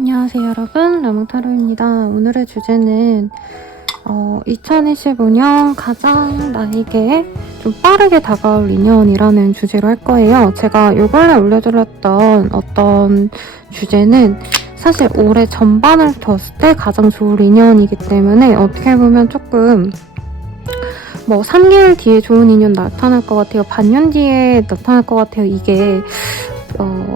안녕하세요 여러분, 라몽타로입니다. 오늘의 주제는 2025년 가장 나에게 좀 빠르게 다가올 인연이라는 주제로 할 거예요. 제가 요 근래 올려드렸던 어떤 주제는 사실 올해 전반을 뒀을 때 가장 좋을 인연이기 때문에 어떻게 보면 조금 3개월 뒤에 좋은 인연 나타날 것 같아요. 반년 뒤에 나타날 것 같아요. 이게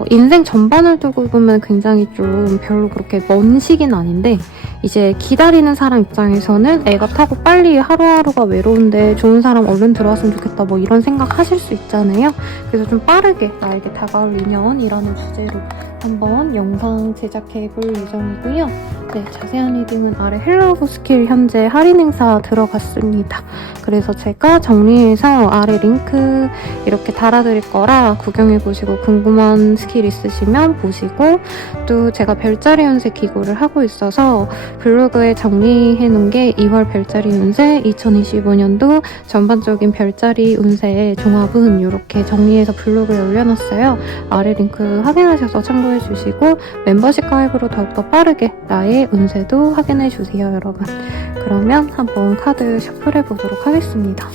인생 전반을 두고 보면 굉장히 좀 별로 그렇게 먼 시기는 아닌데, 이제 기다리는 사람 입장에서는 애가 타고 빨리 하루하루가 외로운데 좋은 사람 얼른 들어왔으면 좋겠다 이런 생각 하실 수 있잖아요. 그래서 좀 빠르게 나에게 다가올 인연이라는 주제로 한번 영상 제작해 볼 예정이고요. 네, 자세한 리딩은 아래 헬로우 스킬 현재 할인 행사 들어갔습니다. 그래서 제가 정리해서 아래 링크 이렇게 달아드릴 거라 구경해보시고 궁금한 스킬 있으시면 보시고, 또 제가 별자리 운세 기고를 하고 있어서 블로그에 정리해놓은 게 2월 별자리 운세, 2025년도 전반적인 별자리 운세 종합은 이렇게 정리해서 블로그에 올려놨어요. 아래 링크 확인하셔서 참고해주시고 멤버십 가입으로 더욱더 빠르게 나의 운세도 확인해주세요 여러분. 그러면 한번 카드 셔플해보도록 하겠습니다.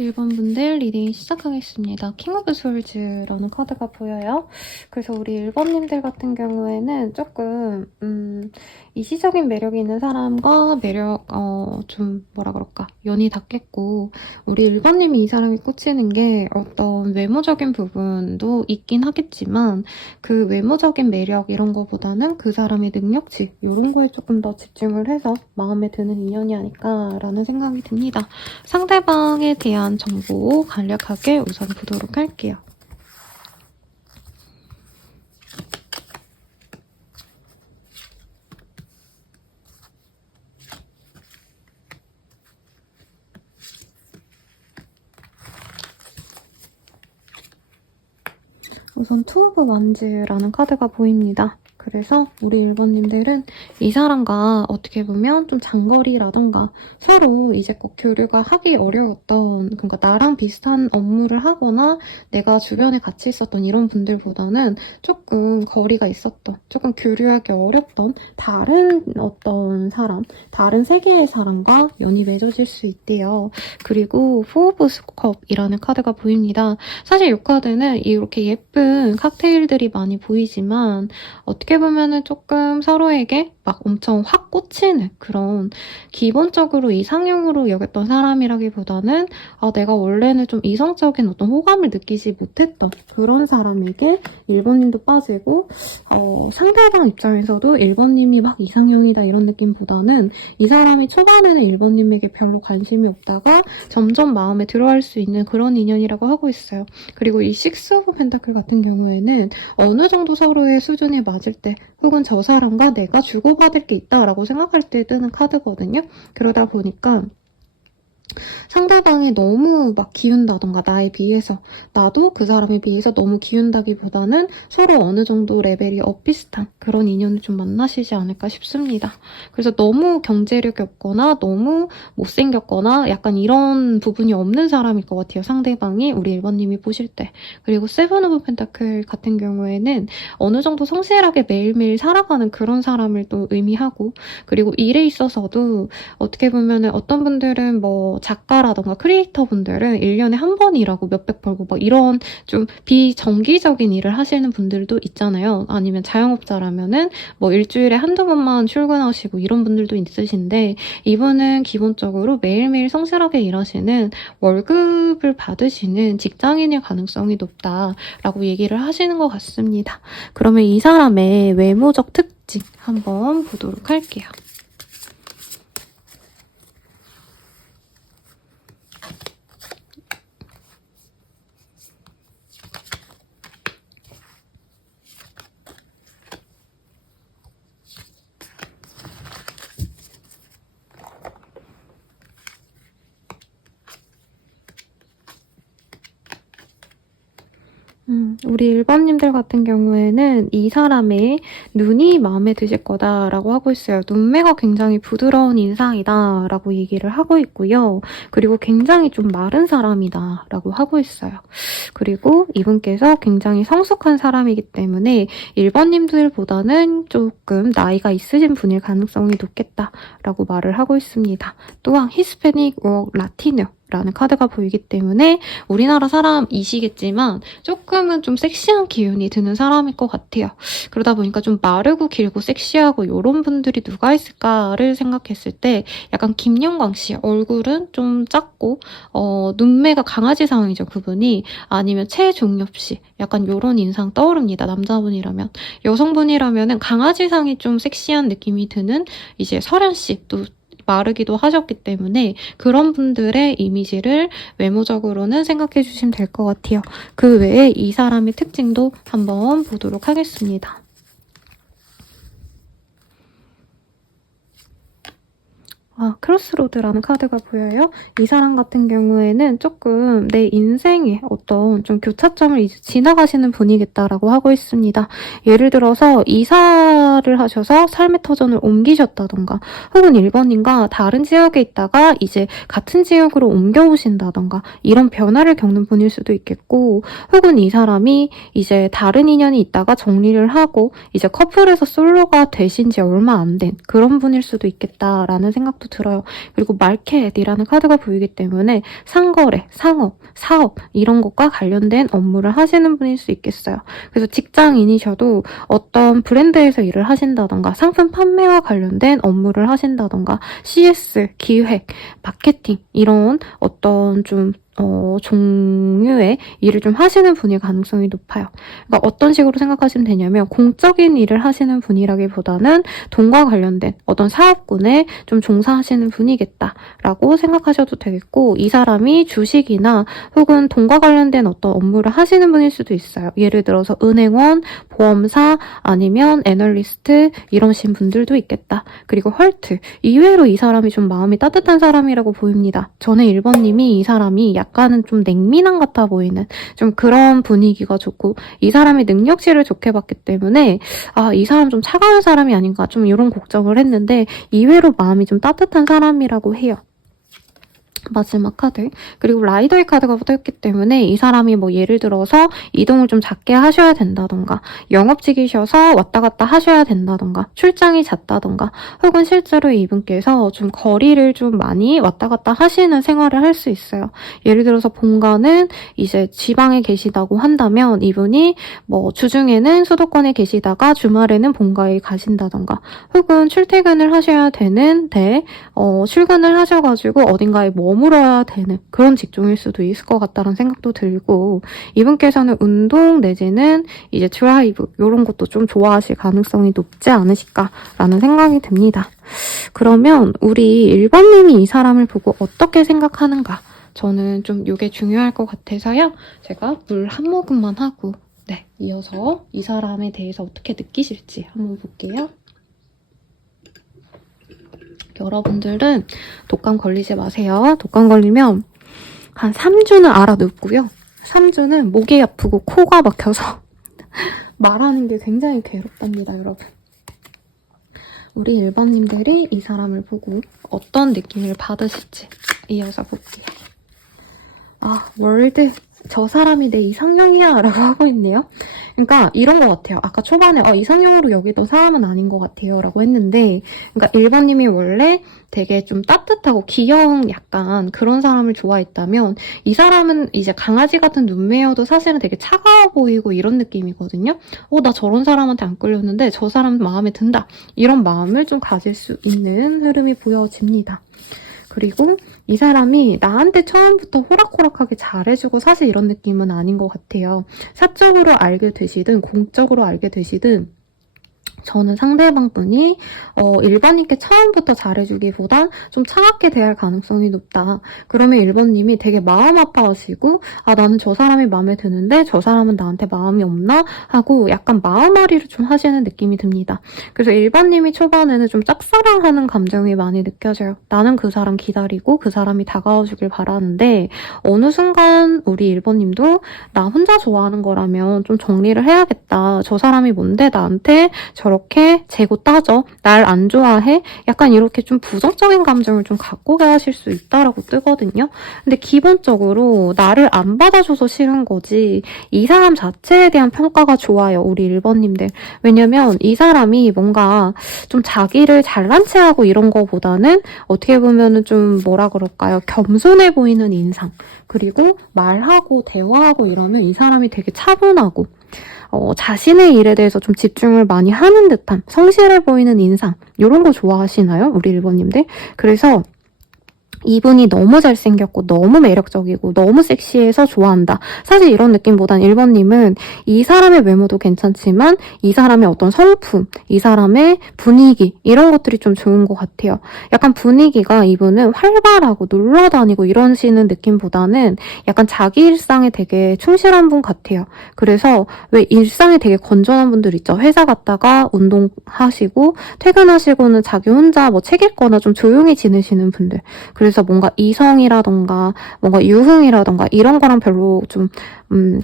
1번 분들 리딩 시작하겠습니다. 킹 오브 솔즈라는 카드가 보여요. 그래서 우리 1번님들 같은 경우에는 조금 이시적인 매력이 있는 사람과 좀 뭐라 그럴까 연이 닿겠고, 우리 1번님이 이 사람이 꽂히는 게 어떤 외모적인 부분도 있긴 하겠지만 그 외모적인 매력 이런 거보다는 그 사람의 능력치 이런 거에 조금 더 집중을 해서 마음에 드는 인연이 아닐까라는 생각이 듭니다. 상대방에 대한 정보 간략하게 우선 보도록 할게요. 우선 투 오브 완즈라는 카드가 보입니다. 그래서 우리 1번님들은 이 사람과 어떻게 보면 좀 장거리라던가 서로 이제 꼭 교류가 하기 어려웠던, 그러니까 나랑 비슷한 업무를 하거나 내가 주변에 같이 있었던 이런 분들보다는 조금 거리가 있었던, 조금 교류하기 어렵던 다른 어떤 사람, 다른 세계의 사람과 연이 맺어질 수 있대요. 그리고 포 오브 컵이라는 카드가 보입니다. 사실 이 카드는 이렇게 예쁜 칵테일들이 많이 보이지만 어떻게 보면은 조금 서로에게 막 엄청 확 꽂히는 그런, 기본적으로 이상형으로 여겼던 사람이라기보다는 내가 원래는 좀 이성적인 어떤 호감을 느끼지 못했던 그런 사람에게 1번님도 빠지고, 상대방 입장에서도 1번님이 막 이상형이다 이런 느낌보다는 이 사람이 초반에는 1번님에게 별로 관심이 없다가 점점 마음에 들어할 수 있는 그런 인연이라고 하고 있어요. 그리고 이 식스 오브 펜타클 같은 경우에는 어느 정도 서로의 수준이 맞을 때, 혹은 저 사람과 내가 주고받을 게 있다라고 생각할 때 뜨는 카드거든요. 그러다 보니까 상대방이 너무 막 기운다던가 나에 비해서, 나도 그 사람에 비해서 너무 기운다기보다는 서로 어느 정도 레벨이 엇비슷한 그런 인연을 좀 만나시지 않을까 싶습니다. 그래서 너무 경제력이 없거나 너무 못생겼거나 약간 이런 부분이 없는 사람일 것 같아요, 상대방이 우리 1번님이 보실 때. 그리고 세븐 오브 펜타클 같은 경우에는 어느 정도 성실하게 매일매일 살아가는 그런 사람을 또 의미하고, 그리고 일에 있어서도 어떻게 보면은 어떤 분들은 뭐 작가라던가 크리에이터 분들은 1년에 한 번 일하고 몇백 벌고 막 이런 좀 비정기적인 일을 하시는 분들도 있잖아요. 아니면 자영업자라면은 뭐 일주일에 한두 번만 출근하시고 이런 분들도 있으신데, 이분은 기본적으로 매일매일 성실하게 일하시는 월급을 받으시는 직장인일 가능성이 높다라고 얘기를 하시는 것 같습니다. 그러면 이 사람의 외모적 특징 한번 보도록 할게요. 우리 1번님들 같은 경우에는 이 사람의 눈이 마음에 드실 거다라고 하고 있어요. 눈매가 굉장히 부드러운 인상이다 라고 얘기를 하고 있고요. 그리고 굉장히 좀 마른 사람이다 라고 하고 있어요. 그리고 이분께서 굉장히 성숙한 사람이기 때문에 1번님들보다는 조금 나이가 있으신 분일 가능성이 높겠다라고 말을 하고 있습니다. 또한 히스패닉 라티노 라는 카드가 보이기 때문에 우리나라 사람이시겠지만 조금은 좀 섹시한 기운이 드는 사람일 것 같아요. 그러다 보니까 좀 마르고 길고 섹시하고 이런 분들이 누가 있을까를 생각했을 때 약간 김영광 씨, 얼굴은 좀 작고 눈매가 강아지상이죠, 그분이. 아니면 최종엽 씨, 약간 이런 인상 떠오릅니다, 남자분이라면. 여성분이라면은 강아지상이 좀 섹시한 느낌이 드는 이제 설현 씨, 또 마르기도 하셨기 때문에 그런 분들의 이미지를 외모적으로는 생각해 주시면 될 것 같아요. 그 외에 이 사람의 특징도 한번 보도록 하겠습니다. 크로스로드라는 카드가 보여요. 이 사람 같은 경우에는 조금 내 인생에 어떤 좀 교차점을 이제 지나가시는 분이겠다라고 하고 있습니다. 예를 들어서 이사를 하셔서 삶의 터전을 옮기셨다던가, 혹은 1번님과 다른 지역에 있다가 이제 같은 지역으로 옮겨오신다던가 이런 변화를 겪는 분일 수도 있겠고, 혹은 이 사람이 이제 다른 인연이 있다가 정리를 하고 이제 커플에서 솔로가 되신 지 얼마 안 된 그런 분일 수도 있겠다라는 생각도 들어요. 그리고 마켓이라는 카드가 보이기 때문에 상거래, 상업, 사업 이런 것과 관련된 업무를 하시는 분일 수 있겠어요. 그래서 직장인이셔도 어떤 브랜드에서 일을 하신다던가 상품 판매와 관련된 업무를 하신다던가 CS, 기획, 마케팅 이런 어떤 좀 종류의 일을 좀 하시는 분일 가능성이 높아요. 그러니까 어떤 식으로 생각하시면 되냐면 공적인 일을 하시는 분이라기보다는 돈과 관련된 어떤 사업군에 좀 종사하시는 분이겠다라고 생각하셔도 되겠고 이 사람이 주식이나 혹은 돈과 관련된 어떤 업무를 하시는 분일 수도 있어요. 예를 들어서 은행원, 보험사 아니면 애널리스트 이러신 분들도 있겠다. 그리고 헐트 이외로 이 사람이 좀 마음이 따뜻한 사람이라고 보입니다. 전에 1번님이 이 사람이 약간은 좀 냉미남 같아 보이는 좀 그런 분위기가 좋고 이 사람의 능력치를 좋게 봤기 때문에 이 사람 좀 차가운 사람이 아닌가 좀 이런 걱정을 했는데 이외로 마음이 좀 따뜻한 사람이라고 해요. 마지막 카드. 그리고 라이더의 카드가 붙어있기 때문에 이 사람이 뭐 예를 들어서 이동을 좀 작게 하셔야 된다던가 영업직이셔서 왔다 갔다 하셔야 된다던가 출장이 잦다던가 혹은 실제로 이분께서 좀 거리를 좀 많이 왔다 갔다 하시는 생활을 할 수 있어요. 예를 들어서 본가는 이제 지방에 계시다고 한다면 이분이 뭐 주중에는 수도권에 계시다가 주말에는 본가에 가신다던가 혹은 출퇴근을 하셔야 되는데 출근을 하셔가지고 어딘가에 머물러야 되는 그런 직종일 수도 있을 것 같다는 생각도 들고 이분께서는 운동 내지는 이제 드라이브 이런 것도 좀 좋아하실 가능성이 높지 않으실까라는 생각이 듭니다. 그러면 우리 1번님이 이 사람을 보고 어떻게 생각하는가 저는 좀 이게 중요할 것 같아서요. 제가 물 한 모금만 하고 이어서 이 사람에 대해서 어떻게 느끼실지 한번 볼게요. 여러분들은 독감 걸리지 마세요. 독감 걸리면 한 3주는 알아눕고요. 3주는 목이 아프고 코가 막혀서 말하는 게 굉장히 괴롭답니다, 여러분. 우리 1번님들이 이 사람을 보고 어떤 느낌을 받으실지 이어서 볼게요. 월드 저 사람이 내 이상형이야 라고 하고 있네요. 그러니까 이런 것 같아요. 아까 초반에 이상형으로 여기던 사람은 아닌 것 같아요 라고 했는데 그러니까 1번님이 원래 되게 좀 따뜻하고 귀여운 약간 그런 사람을 좋아했다면 이 사람은 이제 강아지 같은 눈매여도 사실은 되게 차가워 보이고 이런 느낌이거든요. 나 저런 사람한테 안 끌렸는데 저 사람 마음에 든다. 이런 마음을 좀 가질 수 있는 흐름이 보여집니다. 그리고 이 사람이 나한테 처음부터 호락호락하게 잘해주고 사실 이런 느낌은 아닌 것 같아요. 사적으로 알게 되시든 공적으로 알게 되시든 저는 상대방 분이 1번님께 처음부터 잘해주기보단 좀 차갑게 대할 가능성이 높다. 그러면 1번님이 되게 마음 아파하시고 나는 저 사람이 마음에 드는데 저 사람은 나한테 마음이 없나? 하고 약간 마음앓이를 좀 하시는 느낌이 듭니다. 그래서 1번님이 초반에는 좀 짝사랑하는 감정이 많이 느껴져요. 나는 그 사람 기다리고 그 사람이 다가와주길 바라는데 어느 순간 우리 1번님도 나 혼자 좋아하는 거라면 좀 정리를 해야겠다. 저 사람이 뭔데 나한테 저렇게 재고 따져? 날 안 좋아해? 약간 이렇게 좀 부정적인 감정을 좀 갖고 가실 수 있다라고 뜨거든요. 근데 기본적으로 나를 안 받아줘서 싫은 거지 이 사람 자체에 대한 평가가 좋아요. 우리 1번님들. 왜냐면 이 사람이 뭔가 좀 자기를 잘난 체하고 이런 거보다는 어떻게 보면은 좀 뭐라 그럴까요? 겸손해 보이는 인상. 그리고 말하고 대화하고 이러면 이 사람이 되게 차분하고 자신의 일에 대해서 좀 집중을 많이 하는 듯한 성실해 보이는 인상 이런 거 좋아하시나요? 우리 1번님들? 그래서 이분이 너무 잘생겼고 너무 매력적이고 너무 섹시해서 좋아한다. 사실 이런 느낌보단 1번님은 이 사람의 외모도 괜찮지만 이 사람의 어떤 성품, 이 사람의 분위기 이런 것들이 좀 좋은 것 같아요. 약간 분위기가 이분은 활발하고 놀러 다니고 이러시는 느낌보다는 약간 자기 일상에 되게 충실한 분 같아요. 그래서 왜 일상에 되게 건전한 분들 있죠. 회사 갔다가 운동하시고 퇴근하시고는 자기 혼자 뭐 책 읽거나 좀 조용히 지내시는 분들. 그래서 그래서 뭔가 이성이라던가 뭔가 유흥이라던가 이런 거랑 별로 좀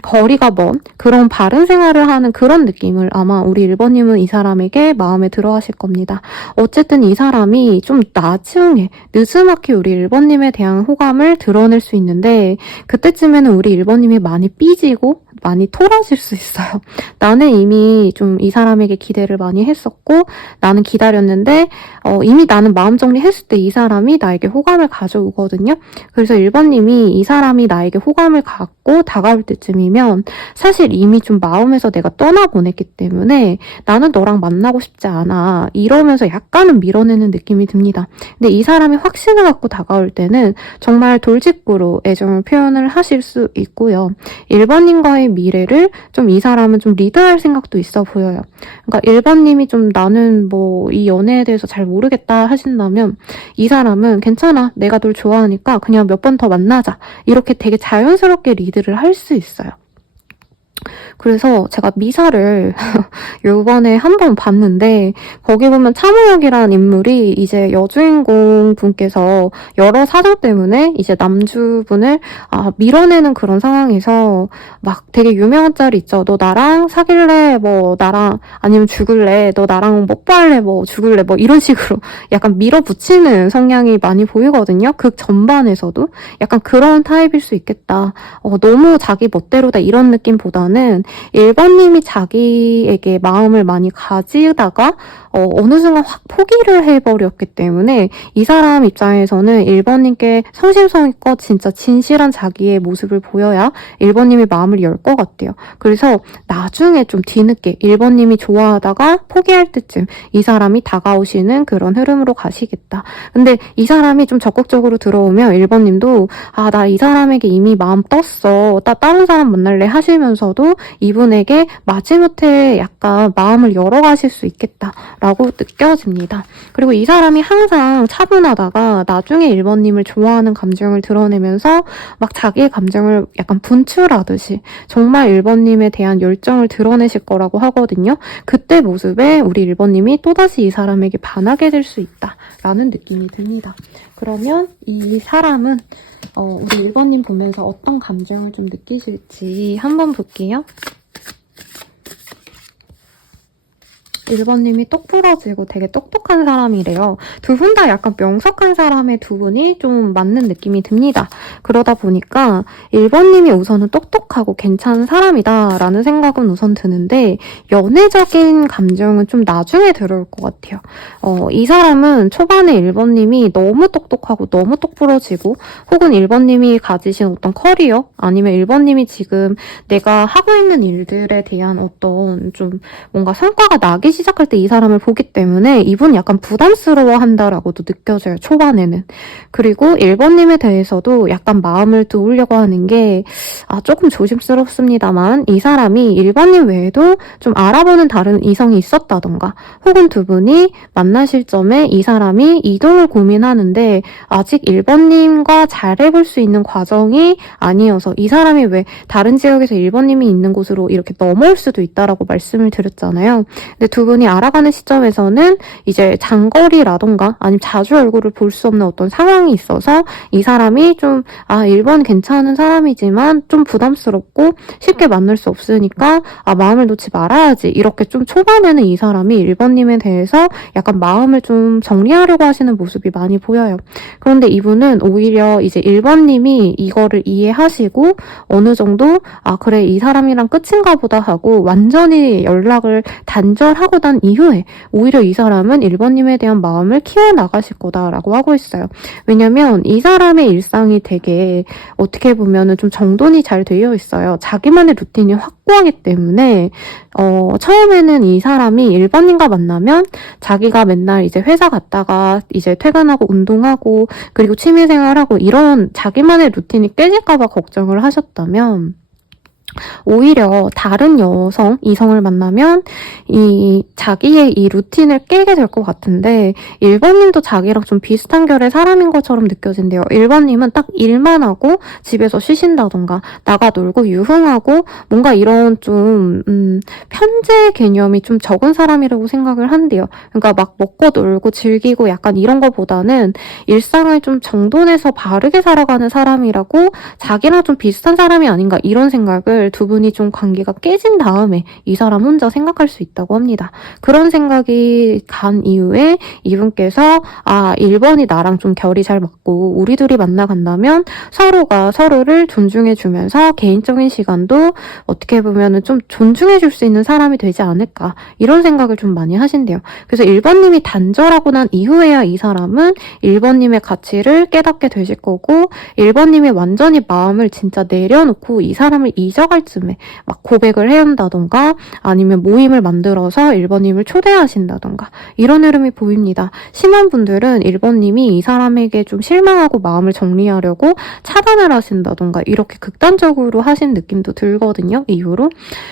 거리가 먼 그런 바른 생활을 하는 그런 느낌을 아마 우리 1번님은 이 사람에게 마음에 들어 하실 겁니다. 어쨌든 이 사람이 좀 나중에 느스맣게 우리 1번님에 대한 호감을 드러낼 수 있는데 그때쯤에는 우리 1번님이 많이 삐지고 많이 토라질 수 있어요. 나는 이미 좀 이 사람에게 기대를 많이 했었고 나는 기다렸는데 이미 나는 마음 정리했을 때 이 사람이 나에게 호감을 가져오거든요. 그래서 1번님이 이 사람이 나에게 호감을 갖고 다가올 때쯤이면 사실 이미 좀 마음에서 내가 떠나보냈기 때문에 나는 너랑 만나고 싶지 않아 이러면서 약간은 밀어내는 느낌이 듭니다. 근데 이 사람이 확신을 갖고 다가올 때는 정말 돌직구로 애정을 표현을 하실 수 있고요. 1번님과의 미래를 좀 이 사람은 좀 리드할 생각도 있어 보여요. 그러니까 1번님이 좀 나는 뭐 이 연애에 대해서 잘 모르겠다 하신다면 이 사람은 괜찮아. 내가 널 좋아하니까 그냥 몇 번 더 만나자. 이렇게 되게 자연스럽게 리드를 할 수 있어요. 그래서 제가 미사를 요번에 한 번 봤는데 거기 보면 차무혁이라는 인물이 이제 여주인공 분께서 여러 사정 때문에 이제 남주분을 밀어내는 그런 상황에서 막 되게 유명한 짤이 있죠. 너 나랑 사귈래? 뭐 나랑 아니면 죽을래? 너 나랑 뽀뽀할래? 뭐 죽을래? 뭐 이런 식으로 약간 밀어붙이는 성향이 많이 보이거든요. 극 전반에서도 약간 그런 타입일 수 있겠다. 너무 자기 멋대로다 이런 느낌보다는 1번님이 자기에게 마음을 많이 가지다가 어느 순간 확 포기를 해버렸기 때문에 이 사람 입장에서는 1번님께 성심성의껏 진짜 진실한 자기의 모습을 보여야 1번님이 마음을 열 것 같아요. 그래서 나중에 좀 뒤늦게 1번님이 좋아하다가 포기할 때쯤 이 사람이 다가오시는 그런 흐름으로 가시겠다. 근데 이 사람이 좀 적극적으로 들어오면 1번님도 나 이 사람에게 이미 마음 떴어. 다른 사람 만날래 하시면서도 이분에게 마지못해 약간 마음을 열어가실 수 있겠다. 라고 느껴집니다. 그리고 이 사람이 항상 차분하다가 나중에 1번님을 좋아하는 감정을 드러내면서 막 자기의 감정을 약간 분출하듯이 정말 1번님에 대한 열정을 드러내실 거라고 하거든요. 그때 모습에 우리 1번님이 또다시 이 사람에게 반하게 될 수 있다라는 느낌이 듭니다. 그러면 이 사람은 우리 1번님 보면서 어떤 감정을 좀 느끼실지 한번 볼게요. 1번님이 똑 부러지고 되게 똑똑한 사람이래요. 두 분 다 약간 명석한 사람의 두 분이 좀 맞는 느낌이 듭니다. 그러다 보니까 1번님이 우선은 똑똑하고 괜찮은 사람이다 라는 생각은 우선 드는데 연애적인 감정은 좀 나중에 들어올 것 같아요. 이 사람은 초반에 1번님이 너무 똑똑하고 너무 똑부러지고 혹은 1번님이 가지신 어떤 커리어 아니면 1번님이 지금 내가 하고 있는 일들에 대한 어떤 좀 뭔가 성과가 나기 시작할 때 이 사람을 보기 때문에 이분 약간 부담스러워 한다라고도 느껴져요. 초반에는. 그리고 1번님에 대해서도 약간 마음을 두으려고 하는 게 조금 조심스럽습니다만 이 사람이 1번님 외에도 좀 알아보는 다른 이성이 있었다던가 혹은 두 분이 만날 시점에 이 사람이 이동을 고민하는데 아직 1번님과 잘해볼 수 있는 과정이 아니어서 이 사람이 왜 다른 지역에서 1번님이 있는 곳으로 이렇게 넘어올 수도 있다라고 말씀을 드렸잖아요. 근데 두 분이 알아가는 시점에서는 이제 장거리라던가 아니면 자주 얼굴을 볼 수 없는 어떤 상황이 있어서 이 사람이 좀 1번 괜찮은 사람이지만 좀 부담스럽고 쉽게 만날 수 없으니까 마음을 놓지 말아야지 이렇게 좀 초반에는 이 사람이 1번님에 대해서 약간 마음을 좀 정리하려고 하시는 모습이 많이 보여요. 그런데 이분은 오히려 이제 1번님이 이거를 이해하시고 어느 정도 그래 이 사람이랑 끝인가 보다 하고 완전히 연락을 단절하고 난 이후에 오히려 이 사람은 1번님에 대한 마음을 키워나가실 거다라고 하고 있어요. 왜냐면 이 사람의 일상이 되게 어떻게 보면은 좀 정돈이 잘 되어 있어요. 자기만의 루틴이 확고하기 때문에 처음에는 이 사람이 1번님과 만나면 자기가 맨날 이제 회사 갔다가 이제 퇴근하고 운동하고 그리고 취미생활하고 이런 자기만의 루틴이 깨질까 봐 걱정을 하셨다면 오히려 다른 여성, 이성을 만나면 자기의 이 루틴을 깨게 될 것 같은데 1번님도 자기랑 좀 비슷한 결의 사람인 것처럼 느껴진대요. 1번님은 딱 일만 하고 집에서 쉬신다던가 나가 놀고 유흥하고 뭔가 이런 좀 편재 개념이 좀 적은 사람이라고 생각을 한대요. 그러니까 막 먹고 놀고 즐기고 약간 이런 거보다는 일상을 좀 정돈해서 바르게 살아가는 사람이라고 자기랑 좀 비슷한 사람이 아닌가 이런 생각을 두 분이 좀 관계가 깨진 다음에 이 사람 혼자 생각할 수 있다고 합니다. 그런 생각이 간 이후에 이분께서 1번이 나랑 좀 결이 잘 맞고 우리 둘이 만나간다면 서로가 서로를 존중해주면서 개인적인 시간도 어떻게 보면은 좀 존중해줄 수 있는 사람이 되지 않을까 이런 생각을 좀 많이 하신대요. 그래서 1번님이 단절하고 난 이후에야 이 사람은 1번님의 가치를 깨닫게 되실 거고 1번님이 완전히 마음을 진짜 내려놓고 이 사람을 잊어갈 쯤에 막 고백을 해온다던가 아니면 모임을 만들어서 1번님을 초대하신다던가 이런 흐름이 보입니다. 심한 분들은 1번님이 이 사람에게 좀 실망하고 마음을 정리하려고 차단을 하신다던가 이렇게 극단적으로 하신 느낌도 들거든요. 이후로.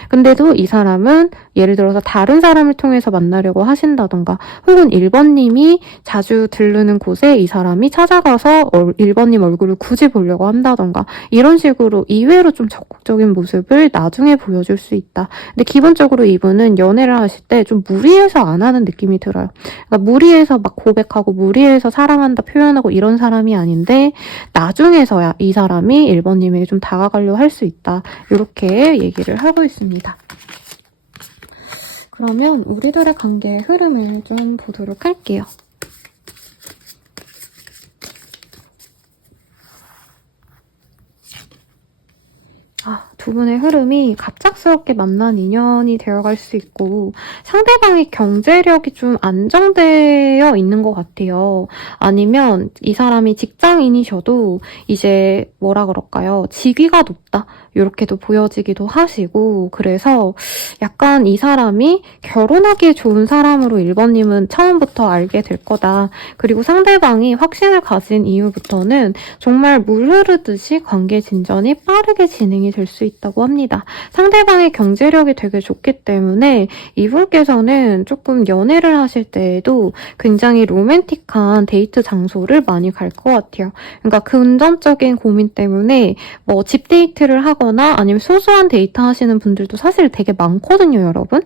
근데도 이 사람은 예를 들어서 다른 사람을 통해서 만나려고 하신다던가 혹은 1번님이 자주 들르는 곳에 이 사람이 찾아가서 1번님 얼굴을 굳이 보려고 한다던가 이런 식으로 이외로 좀 적극적인 모습을 나중에 보여줄 수 있다. 근데 기본적으로 이분은 연애를 하실 때 좀 무리해서 안 하는 느낌이 들어요. 그러니까 무리해서 막 고백하고 무리해서 사랑한다 표현하고 이런 사람이 아닌데 나중에서야 이 사람이 1번님에게 좀 다가가려고 할 수 있다. 이렇게 얘기를 하고 있습니다. 그러면 우리들의 관계의 흐름을 좀 보도록 할게요. 두 분의 흐름이 갑작스럽게 만난 인연이 되어갈 수 있고 상대방의 경제력이 좀 안정되어 있는 것 같아요. 아니면 이 사람이 직장인이셔도 이제 뭐라 그럴까요? 직위가 높다? 이렇게도 보여지기도 하시고 그래서 약간 이 사람이 결혼하기에 좋은 사람으로 1번님은 처음부터 알게 될 거다. 그리고 상대방이 확신을 가진 이후부터는 정말 물 흐르듯이 관계 진전이 빠르게 진행이 될 수 있다고 합니다. 상대방의 경제력이 되게 좋기 때문에 이분께서는 조금 연애를 하실 때에도 굉장히 로맨틱한 데이트 장소를 많이 갈 것 같아요. 그러니까 금전적인 고민 때문에 뭐 집 데이트를 하거나 아니면 소소한 데이트 하시는 분들도 사실 되게 많거든요, 여러분.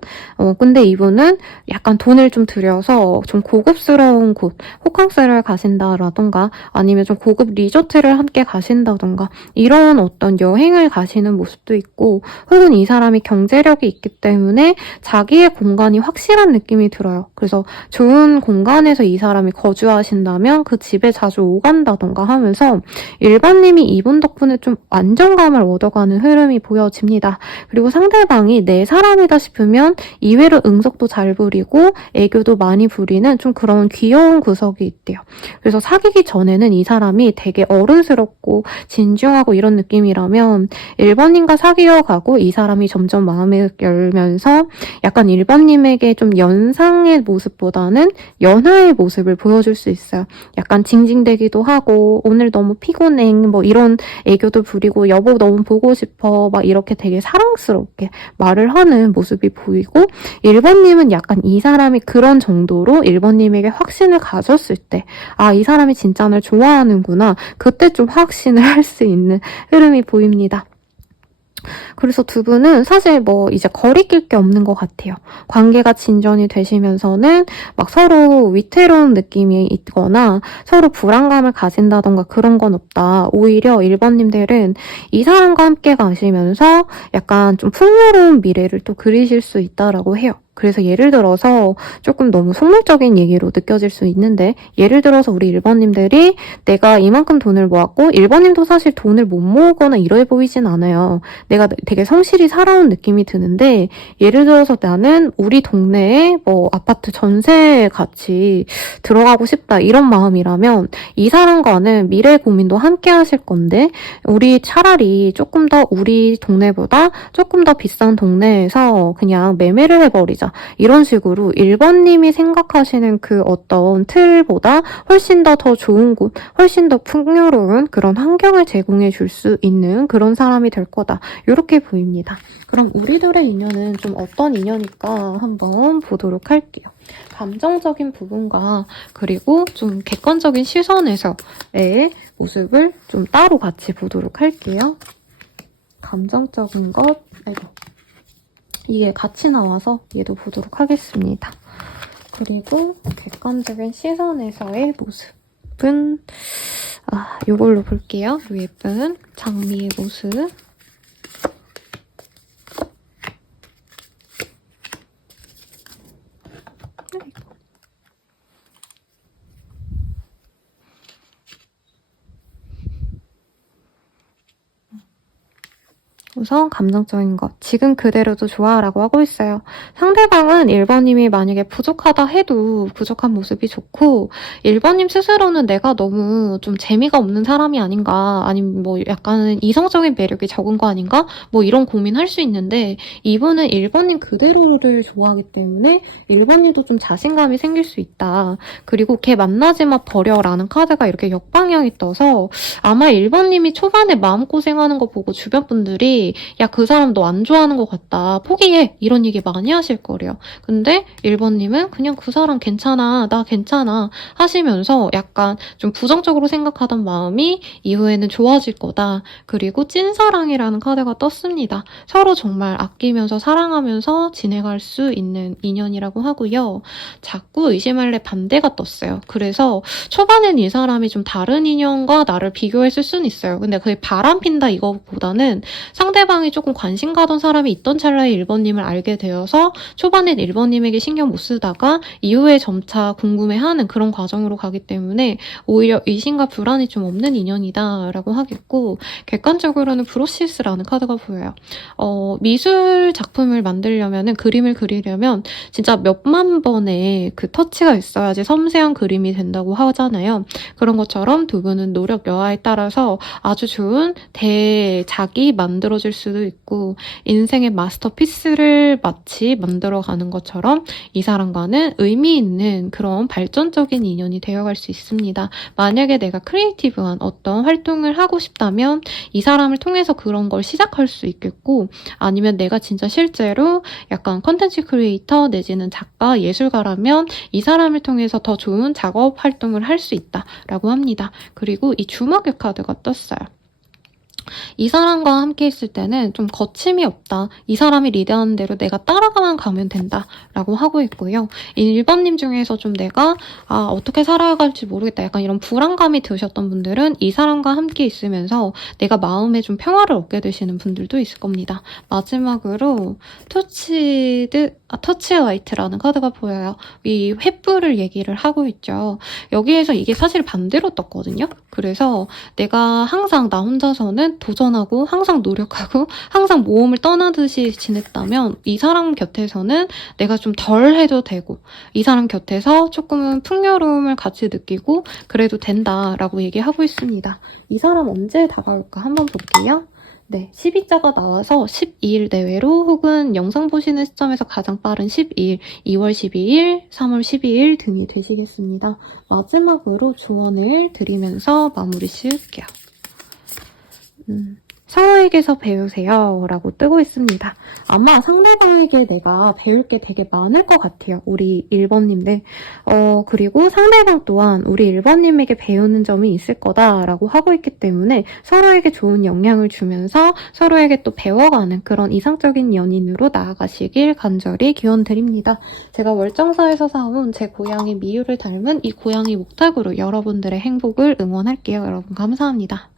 근데 이분은 약간 돈을 좀 들여서 좀 고급스러운 곳, 호캉스를 가신다라던가 아니면 좀 고급 리조트를 함께 가신다던가 이런 어떤 여행을 가시는 모습도 있고 혹은 이 사람이 경제력이 있기 때문에 자기의 공간이 확실한 느낌이 들어요. 그래서 좋은 공간에서 이 사람이 거주하신다면 그 집에 자주 오간다던가 하면서 1번님이 이분 덕분에 좀 안정감을 얻어가는 흐름이 보여집니다. 그리고 상대방이 내 사람이다 싶으면 이외로 응석도 잘 부리고 애교도 많이 부리는 좀 그런 귀여운 구석이 있대요. 그래서 사귀기 전에는 이 사람이 되게 어른스럽고 진중하고 이런 느낌이라면 1번님과 사귀어가고 이 사람이 점점 마음을 열면서 약간 1번님에게 좀 연상의 모습보다는 연하의 모습을 보여줄 수 있어요. 약간 징징대기도 하고 오늘 너무 피곤해 뭐 이런 애교도 부리고 여보 너무 보고 싶어 막 이렇게 되게 사랑스럽게 말을 하는 모습이 보이고 1번님은 약간 이 사람이 그런 정도로 1번님에게 확신을 가졌을 때 이 사람이 진짜 날 좋아하는구나 그때 좀 확신을 할 수 있는 흐름이 보입니다. 그래서 두 분은 사실 뭐 이제 거리낄 게 없는 것 같아요. 관계가 진전이 되시면서는 막 서로 위태로운 느낌이 있거나 서로 불안감을 가진다던가 그런 건 없다. 오히려 1번님들은 이 사람과 함께 가시면서 약간 좀 풍요로운 미래를 또 그리실 수 있다라고 해요. 그래서 예를 들어서 조금 너무 속물적인 얘기로 느껴질 수 있는데 예를 들어서 우리 1번님들이 내가 이만큼 돈을 모았고 1번님도 사실 돈을 못 모으거나 이러해 보이진 않아요. 내가 되게 성실히 살아온 느낌이 드는데 예를 들어서 나는 우리 동네에 뭐 아파트 전세 같이 들어가고 싶다 이런 마음이라면 이 사람과는 미래 고민도 함께 하실 건데 우리 차라리 조금 더 우리 동네보다 조금 더 비싼 동네에서 그냥 매매를 해버리자. 좋겠다. 이런 식으로 1번님이 생각하시는 그 어떤 틀보다 훨씬 더 좋은 곳, 훨씬 더 풍요로운 그런 환경을 제공해 줄 수 있는 그런 사람이 될 거다. 이렇게 보입니다. 그럼 우리들의 인연은 좀 어떤 인연일까 한번 보도록 할게요. 감정적인 부분과 그리고 좀 객관적인 시선에서의 모습을 좀 따로 같이 보도록 할게요. 감정적인 것, 아이고, 이게 같이 나와서 얘도 보도록 하겠습니다. 그리고 객관적인 시선에서의 모습은 요걸로 볼게요. 요 예쁜 장미의 모습. 우선 감정적인 것, 지금 그대로도 좋아 라고 하고 있어요. 상대방은 1번님이 만약에 부족하다 해도 부족한 모습이 좋고 1번님 스스로는 내가 너무 좀 재미가 없는 사람이 아닌가, 아니면 뭐 약간은 이성적인 매력이 적은 거 아닌가, 뭐 이런 고민할 수 있는데 이분은 1번님 그대로를 좋아하기 때문에 1번님도 좀 자신감이 생길 수 있다. 그리고 걔 만나지 마 버려 라는 카드가 이렇게 역방향이 떠서 아마 1번님이 초반에 마음고생하는 거 보고 주변 분들이 야, 그 사람 너 안 좋아하는 것 같다. 포기해. 이런 얘기 많이 하실 거래요. 근데 1번님은 그냥 그 사람 괜찮아. 나 괜찮아. 하시면서 약간 좀 부정적으로 생각하던 마음이 이후에는 좋아질 거다. 그리고 찐사랑이라는 카드가 떴습니다. 서로 정말 아끼면서 사랑하면서 지내갈 수 있는 인연이라고 하고요. 자꾸 의심할래 반대가 떴어요. 그래서 초반엔 이 사람이 좀 다른 인연과 나를 비교했을 수는 있어요. 근데 그게 바람핀다 이거보다는 상대방이 조금 관심 가던 사람이 있던 찰나에 1번님을 알게 되어서 초반엔 1번님에게 신경 못 쓰다가 이후에 점차 궁금해하는 그런 과정으로 가기 때문에 오히려 의심과 불안이 좀 없는 인연이다 라고 하겠고, 객관적으로는 브로시스라는 카드가 보여요. 미술 작품을 만들려면, 그림을 그리려면 진짜 몇만 번의 그 터치가 있어야지 섬세한 그림이 된다고 하잖아요. 그런 것처럼 두 분은 노력 여하에 따라서 아주 좋은 대작이 만들어질 수도 있고 인생의 마스터피스를 마치 만들어가는 것처럼 이 사람과는 의미 있는 그런 발전적인 인연이 되어갈 수 있습니다. 만약에 내가 크리에이티브한 어떤 활동을 하고 싶다면 이 사람을 통해서 그런 걸 시작할 수 있겠고, 아니면 내가 진짜 실제로 약간 컨텐츠 크리에이터 내지는 작가, 예술가라면 이 사람을 통해서 더 좋은 작업 활동을 할 수 있다라고 합니다. 그리고 이 주먹의 카드가 떴어요. 이 사람과 함께 있을 때는 좀 거침이 없다. 이 사람이 리드하는 대로 내가 따라가만 가면 된다. 라고 하고 있고요. 1번님 중에서 좀 내가 어떻게 살아갈지 모르겠다. 약간 이런 불안감이 드셨던 분들은 이 사람과 함께 있으면서 내가 마음에 좀 평화를 얻게 되시는 분들도 있을 겁니다. 마지막으로 터치 라이트라는 카드가 보여요. 이 횃불을 얘기를 하고 있죠. 여기에서 이게 사실 반대로 떴거든요. 그래서 내가 항상 나 혼자서는 도전하고 항상 노력하고 항상 모험을 떠나듯이 지냈다면 이 사람 곁에서는 내가 좀 덜 해도 되고 이 사람 곁에서 조금은 풍요로움을 같이 느끼고 그래도 된다라고 얘기하고 있습니다. 이 사람 언제 다가올까 한번 볼게요. 네, 12자가 나와서 12일 내외로 혹은 영상 보시는 시점에서 가장 빠른 12일, 2월 12일, 3월 12일 등이 되시겠습니다. 마지막으로 조언을 드리면서 마무리 지을게요. 서로에게서 배우세요 라고 뜨고 있습니다. 아마 상대방에게 내가 배울 게 되게 많을 것 같아요. 우리 1번님들. 그리고 상대방 또한 우리 1번님에게 배우는 점이 있을 거다라고 하고 있기 때문에 서로에게 좋은 영향을 주면서 서로에게 또 배워가는 그런 이상적인 연인으로 나아가시길 간절히 기원드립니다. 제가 월정사에서 사온 제 고양이 미유를 닮은 이 고양이 목탁으로 여러분들의 행복을 응원할게요. 여러분 감사합니다.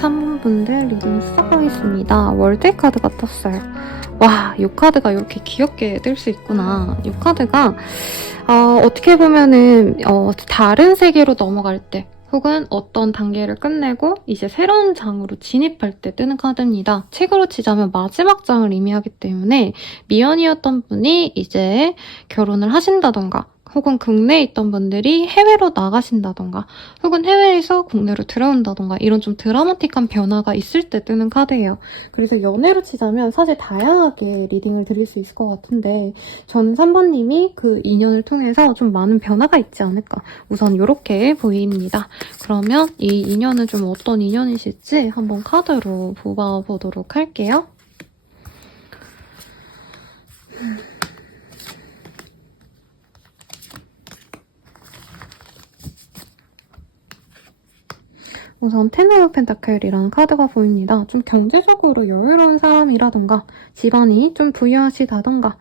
3분들 리딩 시작하겠습니다. 월드 카드가 떴어요. 와, 이 카드가 이렇게 귀엽게 뜰 수 있구나. 이 카드가 어떻게 보면은 다른 세계로 넘어갈 때 혹은 어떤 단계를 끝내고 이제 새로운 장으로 진입할 때 뜨는 카드입니다. 책으로 치자면 마지막 장을 의미하기 때문에 미연이었던 분이 이제 결혼을 하신다던가 혹은 국내에 있던 분들이 해외로 나가신다던가 혹은 해외에서 국내로 들어온다던가 이런 좀 드라마틱한 변화가 있을 때 뜨는 카드예요. 그래서 연애로 치자면 사실 다양하게 리딩을 드릴 수 있을 것 같은데 저는 3번님이 그 인연을 통해서 좀 많은 변화가 있지 않을까. 우선 이렇게 보입니다. 그러면 이 인연은 좀 어떤 인연이실지 한번 카드로 뽑아보도록 할게요. 우선 텐 오브 펜타클이라는 카드가 보입니다. 좀 경제적으로 여유로운 사람이라던가 집안이 좀 부유하시다던가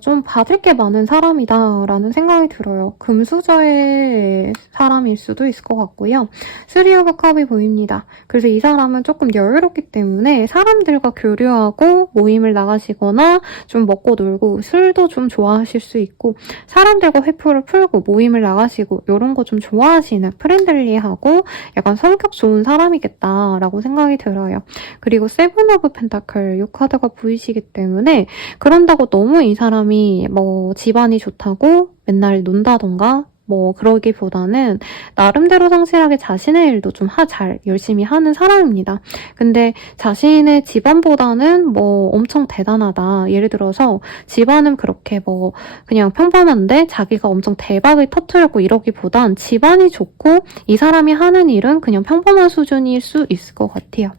좀 받을 게 많은 사람이다 라는 생각이 들어요. 금수저의 사람일 수도 있을 것 같고요. 쓰리 오브 컵이 보입니다. 그래서 이 사람은 조금 여유롭기 때문에 사람들과 교류하고 모임을 나가시거나 좀 먹고 놀고 술도 좀 좋아하실 수 있고 사람들과 회포를 풀고 모임을 나가시고 이런 거 좀 좋아하시는 프렌들리하고 약간 성격 좋은 사람이겠다라고 생각이 들어요. 그리고 세븐 오브 펜타클 이 카드가 보이시기 때문에 그런다고 너무 이 사람이 뭐 집안이 좋다고 맨날 논다던가 뭐 그러기보다는 나름대로 성실하게 자신의 일도 좀 잘 열심히 하는 사람입니다. 근데 자신의 집안보다는 뭐 엄청 대단하다. 예를 들어서 집안은 그렇게 뭐 그냥 평범한데 자기가 엄청 대박을 터뜨렸고 이러기보단 집안이 좋고 이 사람이 하는 일은 그냥 평범한 수준일 수 있을 것 같아요.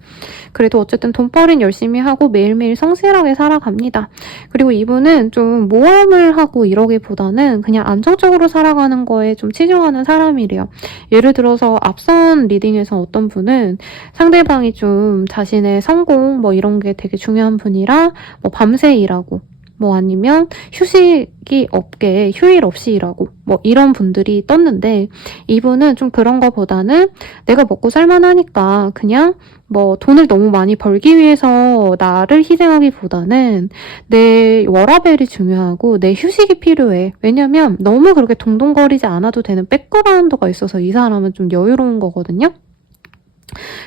그래도 어쨌든 돈벌이는 열심히 하고 매일매일 성실하게 살아갑니다. 그리고 이분은 좀 모험을 하고 이러기보다는 그냥 안정적으로 살아가는 거에 좀 치중하는 사람이래요. 예를 들어서 앞선 리딩에서 어떤 분은 상대방이 좀 자신의 성공 뭐 이런 게 되게 중요한 분이라 뭐 밤새 일하고 뭐 아니면 휴식이 없게 휴일 없이 일하고 뭐 이런 분들이 떴는데 이분은 좀 그런 거보다는 내가 먹고 살만하니까 그냥 뭐 돈을 너무 많이 벌기 위해서 나를 희생하기보다는 내 워라밸이 중요하고 내 휴식이 필요해. 왜냐면 너무 그렇게 동동거리지 않아도 되는 백그라운드가 있어서 이 사람은 좀 여유로운 거거든요.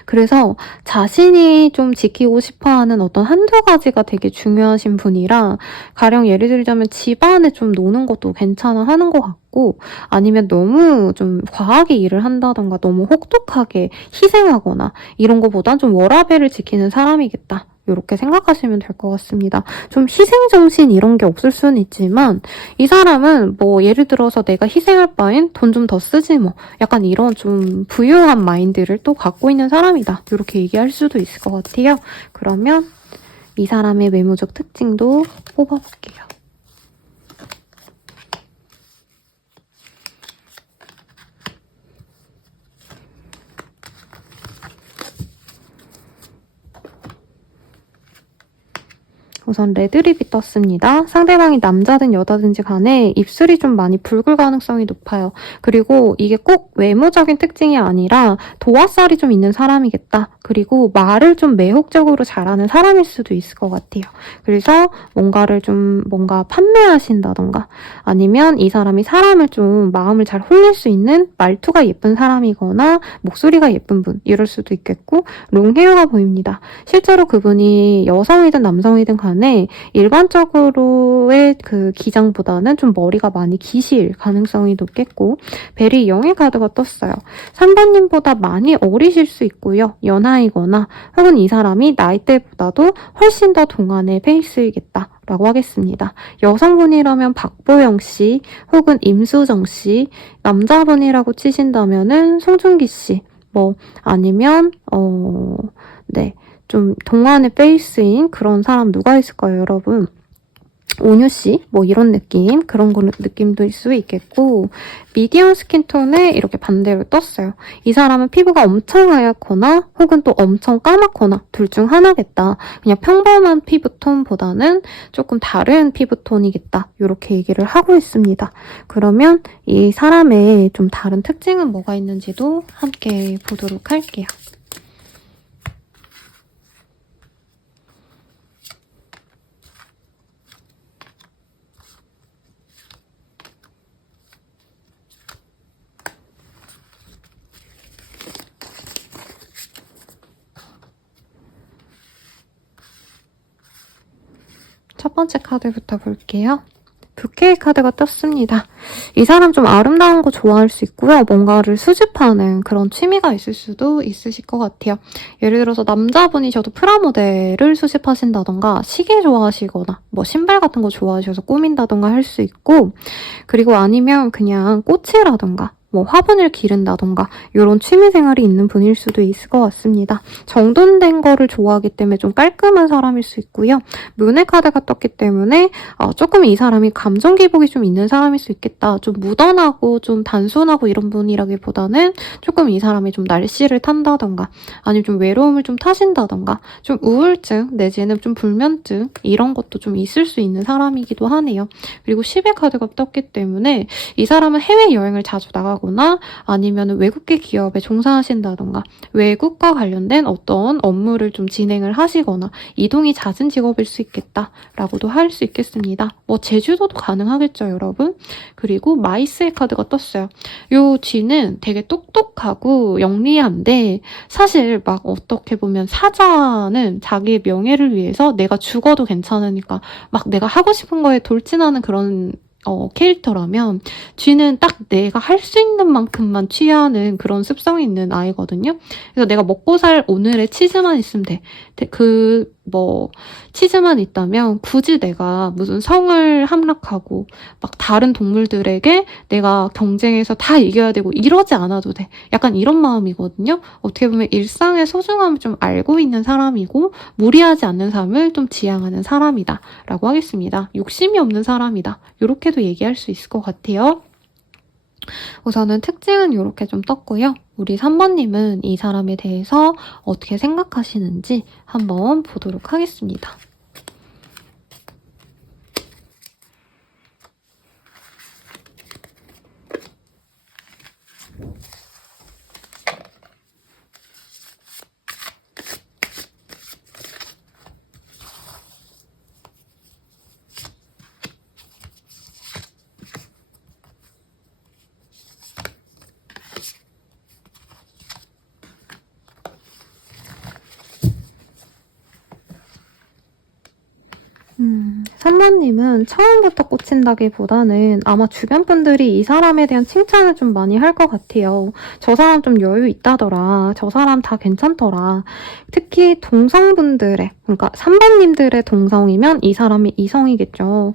그래서 자신이 좀 지키고 싶어하는 어떤 한두 가지가 되게 중요하신 분이라 가령 예를 들자면 집안에 좀 노는 것도 괜찮아 하는 것 같고 아니면 너무 좀 과하게 일을 한다던가 너무 혹독하게 희생하거나 이런 것보단 좀 워라밸을 지키는 사람이겠다. 이렇게 생각하시면 될 것 같습니다. 좀 희생정신 이런 게 없을 수는 있지만 이 사람은 뭐 예를 들어서 내가 희생할 바엔 돈 좀 더 쓰지 뭐 약간 이런 좀 부유한 마인드를 또 갖고 있는 사람이다. 이렇게 얘기할 수도 있을 것 같아요. 그러면 이 사람의 외모적 특징도 뽑아볼게요. 우선 레드립이 떴습니다. 상대방이 남자든 여자든지 간에 입술이 좀 많이 붉을 가능성이 높아요. 그리고 이게 꼭 외모적인 특징이 아니라 도화살이 좀 있는 사람이겠다. 그리고 말을 좀 매혹적으로 잘하는 사람일 수도 있을 것 같아요. 그래서 뭔가 판매하신다던가 아니면 이 사람이 사람을 좀 마음을 잘 홀릴 수 있는 말투가 예쁜 사람이거나 목소리가 예쁜 분 이럴 수도 있겠고 롱헤어가 보입니다. 실제로 그분이 여성이든 남성이든 간에 일반적으로의 그 기장보다는 좀 머리가 많이 기실 가능성이 높겠고 베리 영의 카드가 떴어요. 3번님보다 많이 어리실 수 있고요. 연하이거나 혹은 이 사람이 나이대보다도 훨씬 더 동안의 페이스이겠다. 라고 하겠습니다. 여성분이라면 박보영 씨 혹은 임수정 씨, 남자분이라고 치신다면은 송중기 씨, 뭐 아니면 좀 동안의 페이스인 그런 사람 누가 있을까요, 여러분? 온유씨? 뭐 이런 느낌? 그런 느낌도 있을 수 있겠고 미디엄 스킨톤에 이렇게 반대로 떴어요. 이 사람은 피부가 엄청 하얗거나 혹은 또 엄청 까맣거나 둘 중 하나겠다. 그냥 평범한 피부톤보다는 조금 다른 피부톤이겠다. 이렇게 얘기를 하고 있습니다. 그러면 이 사람의 좀 다른 특징은 뭐가 있는지도 함께 보도록 할게요. 첫 번째 카드부터 볼게요. 부케이 카드가 떴습니다. 이 사람 좀 아름다운 거 좋아할 수 있고요. 뭔가를 수집하는 그런 취미가 있을 수도 있으실 것 같아요. 예를 들어서 남자분이셔도 프라모델을 수집하신다던가 시계 좋아하시거나 뭐 신발 같은 거 좋아하셔서 꾸민다던가 할 수 있고, 그리고 아니면 그냥 꽃이라던가 뭐 화분을 기른다던가 이런 취미생활이 있는 분일 수도 있을 것 같습니다. 정돈된 거를 좋아하기 때문에 좀 깔끔한 사람일 수 있고요. 문의 카드가 떴기 때문에 조금 이 사람이 감정 기복이 좀 있는 사람일 수 있겠다. 좀 무던하고 좀 단순하고 이런 분이라기보다는 조금 이 사람이 좀 날씨를 탄다던가 아니면 좀 외로움을 좀 타신다던가 좀 우울증 내지는 좀 불면증 이런 것도 좀 있을 수 있는 사람이기도 하네요. 그리고 10의 카드가 떴기 때문에 이 사람은 해외여행을 자주 나가고 아니면 외국계 기업에 종사하신다던가 외국과 관련된 어떤 업무를 좀 진행을 하시거나 이동이 잦은 직업일 수 있겠다라고도 할 수 있겠습니다. 뭐 제주도도 가능하겠죠, 여러분? 그리고 마이스의 카드가 떴어요. 요 쥐는 되게 똑똑하고 영리한데 사실 막 어떻게 보면 사자는 자기의 명예를 위해서 내가 죽어도 괜찮으니까 막 내가 하고 싶은 거에 돌진하는 그런 캐릭터라면 쥐는 딱 내가 할 수 있는 만큼만 취하는 그런 습성이 있는 아이거든요. 그래서 내가 먹고 살 오늘의 치즈만 있으면 돼. 치즈만 있다면 굳이 내가 무슨 성을 함락하고 막 다른 동물들에게 내가 경쟁해서 다 이겨야 되고 이러지 않아도 돼. 약간 이런 마음이거든요. 어떻게 보면 일상의 소중함을 좀 알고 있는 사람이고 무리하지 않는 삶을 좀 지향하는 사람이다 라고 하겠습니다. 욕심이 없는 사람이다. 이렇게도 얘기할 수 있을 것 같아요. 우선은 특징은 이렇게 좀 떴고요. 우리 3번님은 이 사람에 대해서 어떻게 생각하시는지 한번 보도록 하겠습니다. 선배님은 처음부터 꽂힌다기보다는 아마 주변 분들이 이 사람에 대한 칭찬을 좀 많이 할 것 같아요. 저 사람 좀 여유 있다더라. 저 사람 다 괜찮더라. 특히 동성분들의, 그러니까 3번님들의 동성이면 이 사람이 이성이겠죠.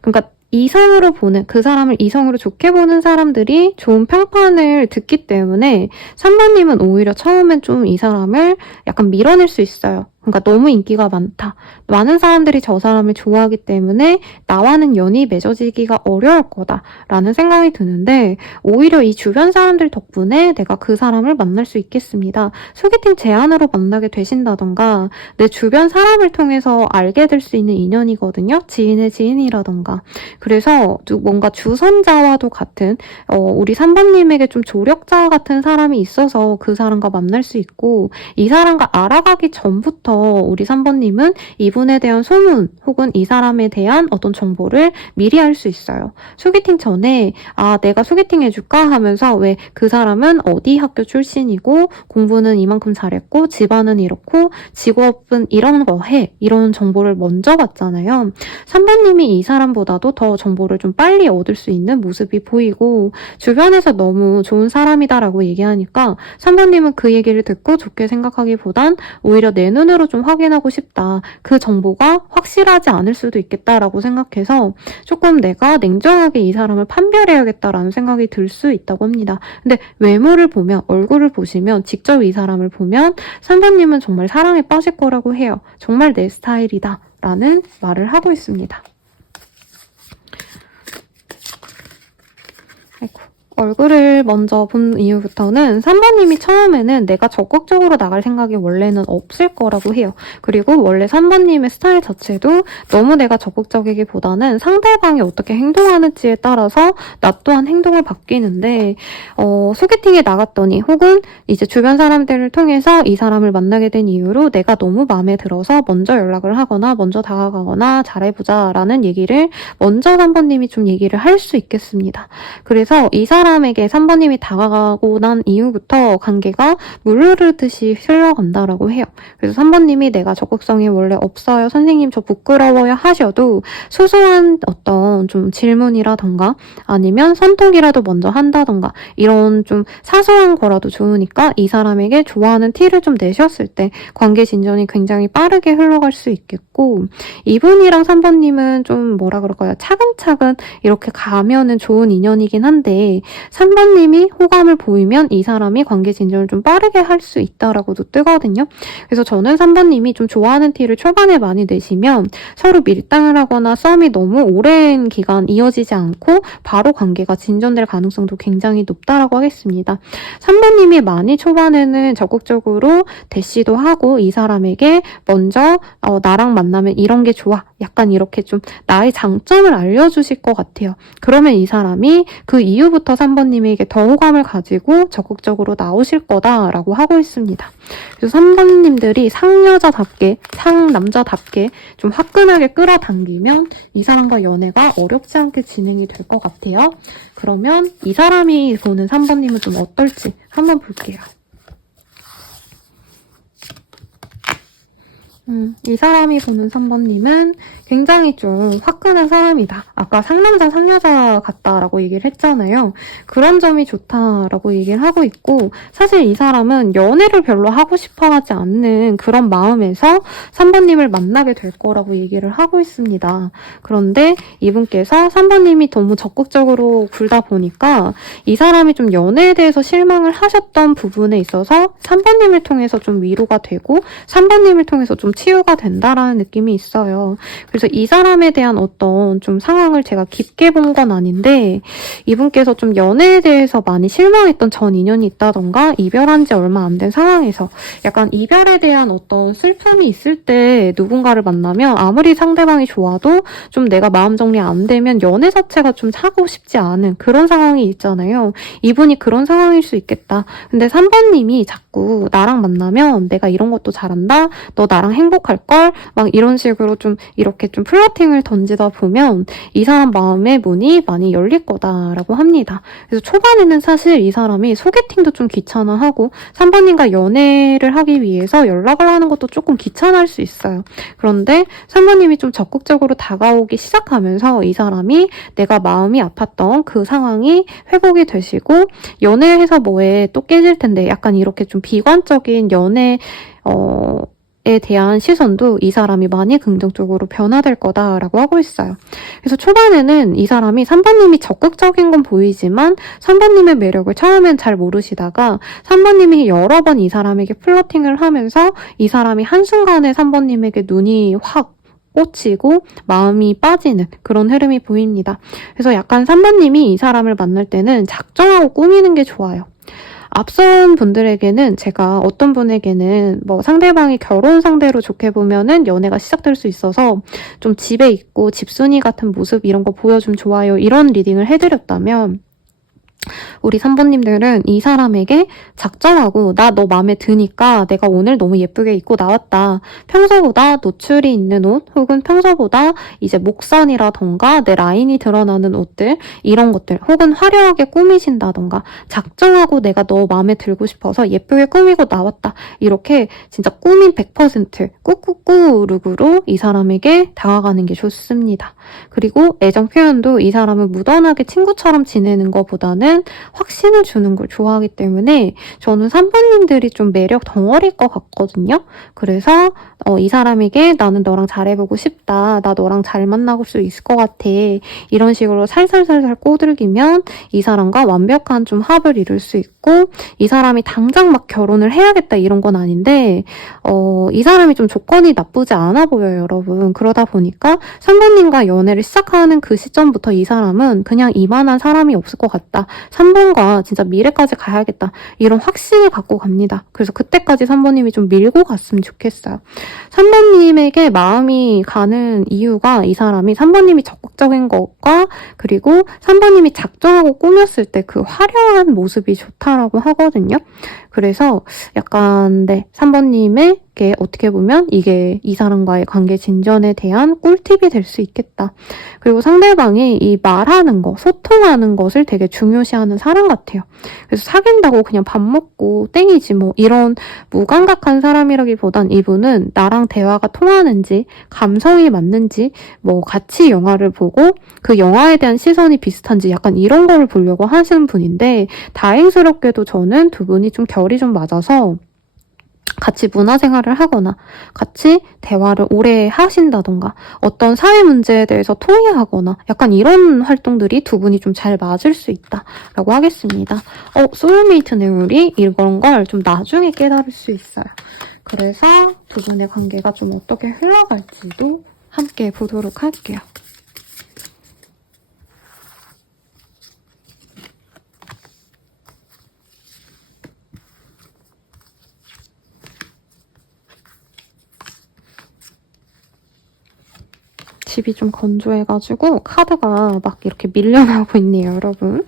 그러니까 이성으로 보는, 그 사람을 이성으로 좋게 보는 사람들이 좋은 평판을 듣기 때문에 3번님은 오히려 처음엔 좀 이 사람을 약간 밀어낼 수 있어요. 그러니까 너무 인기가 많다. 많은 사람들이 저 사람을 좋아하기 때문에 나와는 연이 맺어지기가 어려울 거다라는 생각이 드는데 오히려 이 주변 사람들 덕분에 내가 그 사람을 만날 수 있겠습니다. 소개팅 제안으로 만나게 되신다던가 내 주변 사람을 통해서 알게 될 수 있는 인연이거든요. 지인의 지인이라던가. 그래서 뭔가 주선자와도 같은 우리 3번님에게 좀 조력자 같은 사람이 있어서 그 사람과 만날 수 있고 이 사람과 알아가기 전부터 우리 3번님은 이분에 대한 소문 혹은 이 사람에 대한 어떤 정보를 미리 알 수 있어요. 소개팅 전에 내가 소개팅 해줄까 하면서 왜 그 사람은 어디 학교 출신이고 공부는 이만큼 잘했고 집안은 이렇고 직업은 이런 거 해 이런 정보를 먼저 받잖아요. 3번님이 이 사람보다도 더 정보를 좀 빨리 얻을 수 있는 모습이 보이고 주변에서 너무 좋은 사람이다라고 얘기하니까 3번님은 그 얘기를 듣고 좋게 생각하기보단 오히려 내 눈으로 좀 확인하고 싶다. 그 정보가 확실하지 않을 수도 있겠다라고 생각해서 조금 내가 냉정하게 이 사람을 판별해야겠다라는 생각이 들 수 있다고 합니다. 근데 외모를 보면 얼굴을 보시면 직접 이 사람을 보면 3번님은 정말 사랑에 빠질 거라고 해요. 정말 내 스타일이다 라는 말을 하고 있습니다. 얼굴을 먼저 본 이후부터는 3번님이 처음에는 내가 적극적으로 나갈 생각이 원래는 없을 거라고 해요. 그리고 원래 3번님의 스타일 자체도 너무 내가 적극적이기보다는 상대방이 어떻게 행동하는지에 따라서 나 또한 행동을 바뀌는데 소개팅에 나갔더니 혹은 이제 주변 사람들을 통해서 이 사람을 만나게 된 이후로 내가 너무 마음에 들어서 먼저 연락을 하거나 먼저 다가가거나 잘해보자 라는 얘기를 먼저 3번님이 좀 얘기를 할 수 있겠습니다. 그래서 이 사람 사람에게 3번님이 다가가고 난 이후부터 관계가 물 흐르듯이 흘러간다라고 해요. 그래서 3번님이 내가 적극성이 원래 없어요. 선생님 저 부끄러워요 하셔도 소소한 어떤 좀 질문이라던가 아니면 선톡이라도 먼저 한다던가 이런 좀 사소한 거라도 좋으니까 이 사람에게 좋아하는 티를 좀 내셨을 때 관계 진전이 굉장히 빠르게 흘러갈 수 있겠고 이분이랑 3번님은 좀 뭐라 그럴까요? 차근차근 이렇게 가면은 좋은 인연이긴 한데 3번님이 호감을 보이면 이 사람이 관계 진전을 좀 빠르게 할 수 있다라고도 뜨거든요. 그래서 저는 3번님이 좀 좋아하는 티를 초반에 많이 내시면 서로 밀당을 하거나 썸이 너무 오랜 기간 이어지지 않고 바로 관계가 진전될 가능성도 굉장히 높다라고 하겠습니다. 3번님이 많이 초반에는 적극적으로 대시도 하고 이 사람에게 먼저 나랑 만나면 이런 게 좋아. 약간 이렇게 좀 나의 장점을 알려주실 것 같아요. 그러면 이 사람이 그 이후부터 3번님에게 더 호감을 가지고 적극적으로 나오실 거다라고 하고 있습니다. 그래서 3번님들이 상여자답게, 상남자답게 좀 화끈하게 끌어당기면 이 사람과 연애가 어렵지 않게 진행이 될 것 같아요. 그러면 이 사람이 보는 3번님은 좀 어떨지 한번 볼게요. 이 사람이 보는 3번님은 굉장히 좀 화끈한 사람이다. 아까 상남자, 상여자 같다라고 얘기를 했잖아요. 그런 점이 좋다라고 얘기를 하고 있고 사실 이 사람은 연애를 별로 하고 싶어 하지 않는 그런 마음에서 3번님을 만나게 될 거라고 얘기를 하고 있습니다. 그런데 이분께서 3번님이 너무 적극적으로 굴다 보니까 이 사람이 좀 연애에 대해서 실망을 하셨던 부분에 있어서 3번님을 통해서 좀 위로가 되고 3번님을 통해서 좀 치유가 된다라는 느낌이 있어요. 그래서 이 사람에 대한 어떤 좀 상황을 제가 깊게 본 건 아닌데 이분께서 좀 연애에 대해서 많이 실망했던 전 인연이 있다던가 이별한 지 얼마 안 된 상황에서 약간 이별에 대한 어떤 슬픔이 있을 때 누군가를 만나면 아무리 상대방이 좋아도 좀 내가 마음 정리 안 되면 연애 자체가 좀 하고 싶지 않은 그런 상황이 있잖아요. 이분이 그런 상황일 수 있겠다. 근데 3번님이 자꾸 나랑 만나면 내가 이런 것도 잘한다. 너 나랑 행복할걸? 막 이런 식으로 좀 이렇게 좀 플러팅을 던지다 보면 이 사람 마음의 문이 많이 열릴 거다라고 합니다. 그래서 초반에는 사실 이 사람이 소개팅도 좀 귀찮아하고 3번님과 연애를 하기 위해서 연락을 하는 것도 조금 귀찮아할 수 있어요. 그런데 3번님이 좀 적극적으로 다가오기 시작하면서 이 사람이 내가 마음이 아팠던 그 상황이 회복이 되시고 연애해서 뭐해 또 깨질 텐데 약간 이렇게 좀 비관적인 연애 에 대한 시선도 이 사람이 많이 긍정적으로 변화될 거다라고 하고 있어요. 그래서 초반에는 이 사람이 3번님이 적극적인 건 보이지만 3번님의 매력을 처음엔 잘 모르시다가 3번님이 여러 번 이 사람에게 플러팅을 하면서 이 사람이 한순간에 3번님에게 눈이 확 꽂히고 마음이 빠지는 그런 흐름이 보입니다. 그래서 약간 3번님이 이 사람을 만날 때는 작정하고 꾸미는 게 좋아요. 앞선 분들에게는 제가 어떤 분에게는 뭐 상대방이 결혼 상대로 좋게 보면은 연애가 시작될 수 있어서 좀 집에 있고 집순이 같은 모습 이런 거 보여주면 좋아요. 이런 리딩을 해드렸다면 우리 3번님들은 이 사람에게 작정하고 나 너 마음에 드니까 내가 오늘 너무 예쁘게 입고 나왔다. 평소보다 노출이 있는 옷 혹은 평소보다 이제 목선이라던가 내 라인이 드러나는 옷들 이런 것들 혹은 화려하게 꾸미신다던가 작정하고 내가 너 마음에 들고 싶어서 예쁘게 꾸미고 나왔다. 이렇게 진짜 꾸민 100% 꾹꾹꾹 룩으로 이 사람에게 다가가는 게 좋습니다. 그리고 애정 표현도 이 사람은 무던하게 친구처럼 지내는 것보다는 확신을 주는 걸 좋아하기 때문에 저는 3번님들이 좀 매력 덩어리일 것 같거든요. 그래서 이 사람에게 나는 너랑 잘해보고 싶다. 나 너랑 잘 만나볼 수 있을 것 같아. 이런 식으로 살살살살 꼬들기면 이 사람과 완벽한 좀 합을 이룰 수 있고 이 사람이 당장 막 결혼을 해야겠다 이런 건 아닌데 이 사람이 좀 조건이 나쁘지 않아 보여요, 여러분. 그러다 보니까 3번님과 연애를 시작하는 그 시점부터 이 사람은 그냥 이만한 사람이 없을 것 같다. 3번과 진짜 미래까지 가야겠다. 이런 확신을 갖고 갑니다. 그래서 그때까지 3번님이 좀 밀고 갔으면 좋겠어요. 3번님에게 마음이 가는 이유가 이 사람이 3번님이 적극적인 것과 그리고 3번님이 작정하고 꾸몄을 때 그 화려한 모습이 좋다라고 하거든요. 그래서 약간 3번님의 게 어떻게 보면 이게 이 사람과의 관계 진전에 대한 꿀팁이 될 수 있겠다. 그리고 상대방이 이 말하는 거, 소통하는 것을 되게 중요시하는 사람 같아요. 그래서 사귄다고 그냥 밥 먹고 땡이지 뭐 이런 무감각한 사람이라기보단 이분은 나랑 대화가 통하는지, 감성이 맞는지, 뭐 같이 영화를 보고 그 영화에 대한 시선이 비슷한지 약간 이런 거를 보려고 하시는 분인데, 다행스럽게도 저는 두 분이 좀 결이 좀 맞아서 같이 문화생활을 하거나 같이 대화를 오래 하신다던가 어떤 사회 문제에 대해서 토의하거나 약간 이런 활동들이 두 분이 좀 잘 맞을 수 있다라고 하겠습니다. 소울메이트네 우리 이런 걸 좀 나중에 깨달을 수 있어요. 그래서 두 분의 관계가 좀 어떻게 흘러갈지도 함께 보도록 할게요. 집이 좀 건조해가지고 카드가 막 이렇게 밀려나고 있네요, 여러분.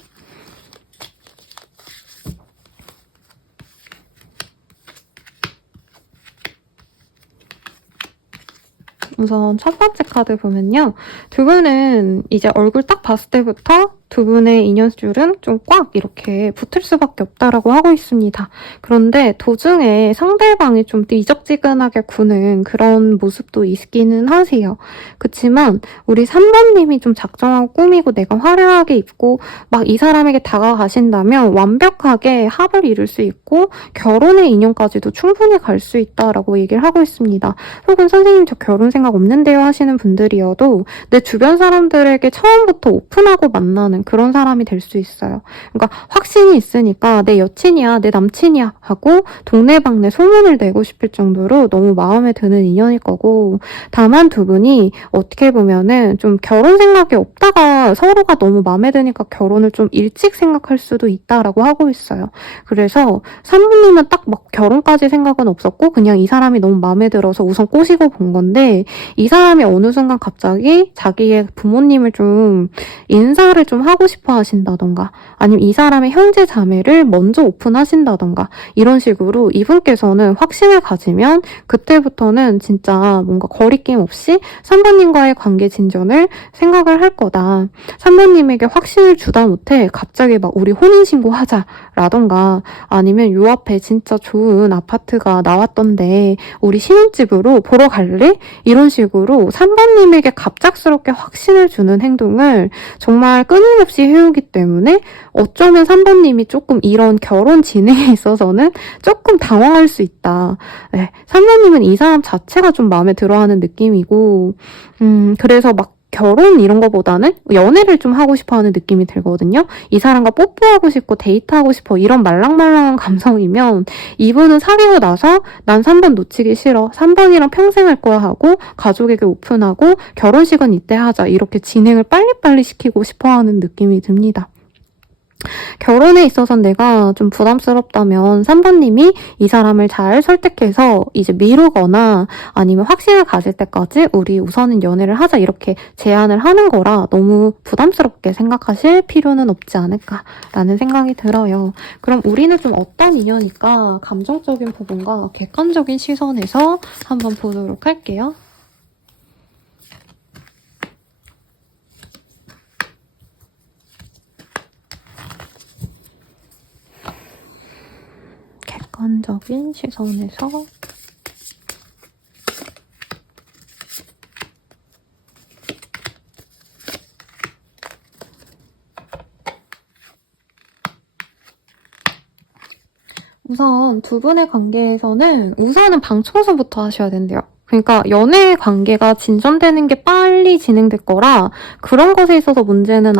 우선 첫 번째 카드 보면요. 두 분은 이제 얼굴 딱 봤을 때부터 두 분의 인연줄은 좀 꽉 이렇게 붙을 수밖에 없다라고 하고 있습니다. 그런데 도중에 상대방이 좀 이적지근하게 구는 그런 모습도 있기는 하세요. 그치만 우리 3번님이 좀 작정하고 꾸미고 내가 화려하게 입고 막 이 사람에게 다가가신다면 완벽하게 합을 이룰 수 있고 결혼의 인연까지도 충분히 갈 수 있다라고 얘기를 하고 있습니다. 혹은 선생님 저 결혼 생각 없는데요 하시는 분들이어도 내 주변 사람들에게 처음부터 오픈하고 만나는 그런 사람이 될 수 있어요. 그러니까 확신이 있으니까 내 여친이야, 내 남친이야 하고 동네방네 소문을 내고 싶을 정도로 너무 마음에 드는 인연일 거고, 다만 두 분이 어떻게 보면은 좀 결혼 생각이 없다가 서로가 너무 마음에 드니까 결혼을 좀 일찍 생각할 수도 있다라고 하고 있어요. 그래서 산부님은 딱 막 결혼까지 생각은 없었고 그냥 이 사람이 너무 마음에 들어서 우선 꼬시고 본 건데, 이 사람이 어느 순간 갑자기 자기의 부모님을 좀 인사를 좀 하고 싶어 하신다던가 아니면 이 사람의 형제 자매를 먼저 오픈하신다던가 이런 식으로 이분께서는 확신을 가지면 그때부터는 진짜 뭔가 거리낌 없이 3번님과의 관계 진전을 생각을 할 거다. 3번님에게 확신을 주다 못해 갑자기 막 우리 혼인신고 하자라던가 아니면 요 앞에 진짜 좋은 아파트가 나왔던데 우리 신혼집으로 보러 갈래? 이런 식으로 3번님에게 갑작스럽게 확신을 주는 행동을 정말 끊임없이 해오기 때문에 어쩌면 3번님이 조금 이런 결혼 진행에 있어서는 조금 당황할 수 있다. 네, 3번님은 이 사람 자체가 좀 마음에 들어하는 느낌이고 그래서 막 결혼 이런 거보다는 연애를 좀 하고 싶어 하는 느낌이 들거든요. 이 사람과 뽀뽀하고 싶고 데이트하고 싶어 이런 말랑말랑한 감성이면 이분은 사귀고 나서 난 3번 놓치기 싫어. 3번이랑 평생 할 거야 하고 가족에게 오픈하고 결혼식은 이때 하자. 이렇게 진행을 빨리빨리 시키고 싶어 하는 느낌이 듭니다. 결혼에 있어서 내가 좀 부담스럽다면 3번님이 이 사람을 잘 설득해서 이제 미루거나 아니면 확신을 가질 때까지 우리 우선은 연애를 하자 이렇게 제안을 하는 거라 너무 부담스럽게 생각하실 필요는 없지 않을까라는 생각이 들어요. 그럼 우리는 좀 어떤 인연일까? 감정적인 부분과 객관적인 시선에서 한번 보도록 할게요. 객관적인 시선에서 우선 두 분의 관계에서는 우선은 방 청소부터 하셔야 된대요. 그러니까 연애 관계가 진전되는 게 빨리 진행될 거라 그런 것에 있어서 문제는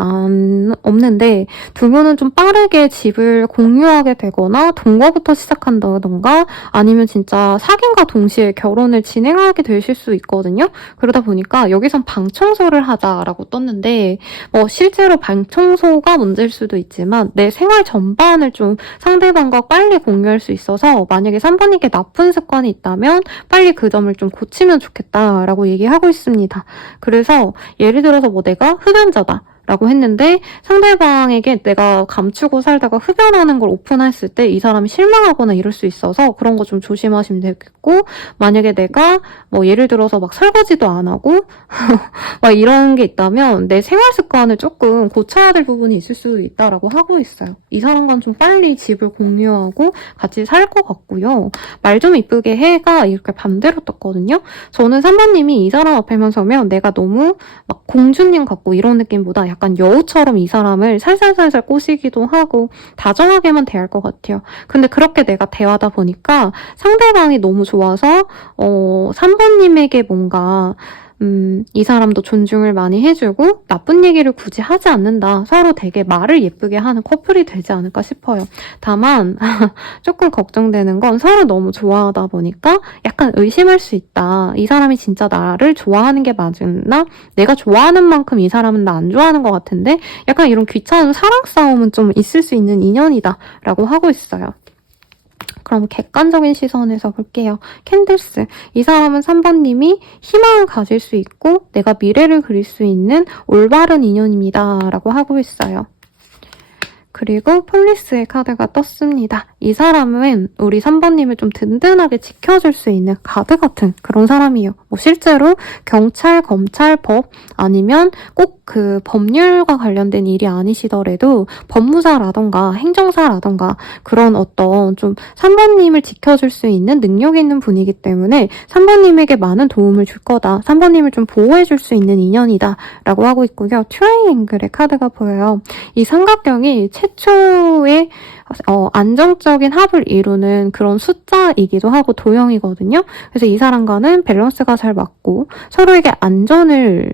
없는데 두 분은 좀 빠르게 집을 공유하게 되거나 동거부터 시작한다던가 아니면 진짜 사귄과 동시에 결혼을 진행하게 되실 수 있거든요. 그러다 보니까 여기선 방 청소를 하자라고 떴는데 실제로 방 청소가 문제일 수도 있지만 내 생활 전반을 좀 상대방과 빨리 공유할 수 있어서 만약에 3번님께 나쁜 습관이 있다면 빨리 그 점을 좀 고치면 좋겠다라고 얘기하고 있습니다. 그래서 예를 들어서 내가 흡연자다. 라고 했는데 상대방에게 내가 감추고 살다가 흡연하는 걸 오픈했을 때 이 사람이 실망하거나 이럴 수 있어서 그런 거 좀 조심하시면 되겠고, 만약에 내가 뭐 예를 들어서 막 설거지도 안 하고 막 이런 게 있다면 내 생활 습관을 조금 고쳐야 될 부분이 있을 수도 있다라고 하고 있어요. 이 사람과는 좀 빨리 집을 공유하고 같이 살 것 같고요. 말 좀 이쁘게 해가 이렇게 반대로 떴거든요. 저는 3번님이 이 사람 앞에만 서면 내가 너무 막 공주님 같고 이런 느낌보다 약간 여우처럼 이 사람을 살살살살 꼬시기도 하고 다정하게만 대할 것 같아요. 근데 그렇게 내가 대하다 보니까 상대방이 너무 좋아서 3번님에게 뭔가 이 사람도 존중을 많이 해주고 나쁜 얘기를 굳이 하지 않는다. 서로 되게 말을 예쁘게 하는 커플이 되지 않을까 싶어요. 다만 조금 걱정되는 건 서로 너무 좋아하다 보니까 약간 의심할 수 있다. 이 사람이 진짜 나를 좋아하는 게 맞나? 내가 좋아하는 만큼 이 사람은 나 안 좋아하는 것 같은데? 약간 이런 귀찮은 사랑 싸움은 좀 있을 수 있는 인연이다 라고 하고 있어요. 그럼 객관적인 시선에서 볼게요. 캔들스. 이 사람은 3번님이 희망을 가질 수 있고 내가 미래를 그릴 수 있는 올바른 인연입니다. 라고 하고 있어요. 그리고 폴리스의 카드가 떴습니다. 이 사람은 우리 3번님을 좀 든든하게 지켜줄 수 있는 가드 같은 그런 사람이에요. 뭐 실제로 경찰, 검찰, 법 아니면 꼭 그 법률과 관련된 일이 아니시더라도 법무사라던가 행정사라던가 그런 어떤 좀 3번님을 지켜줄 수 있는 능력 있는 분이기 때문에 3번님에게 많은 도움을 줄 거다. 3번님을 좀 보호해줄 수 있는 인연이다. 라고 하고 있고요. 트라이앵글의 카드가 보여요. 이 삼각형이 최초의 안정적인 합을 이루는 그런 숫자이기도 하고 도형이거든요. 그래서 이 사람과는 밸런스가 잘 맞고 서로에게 안전을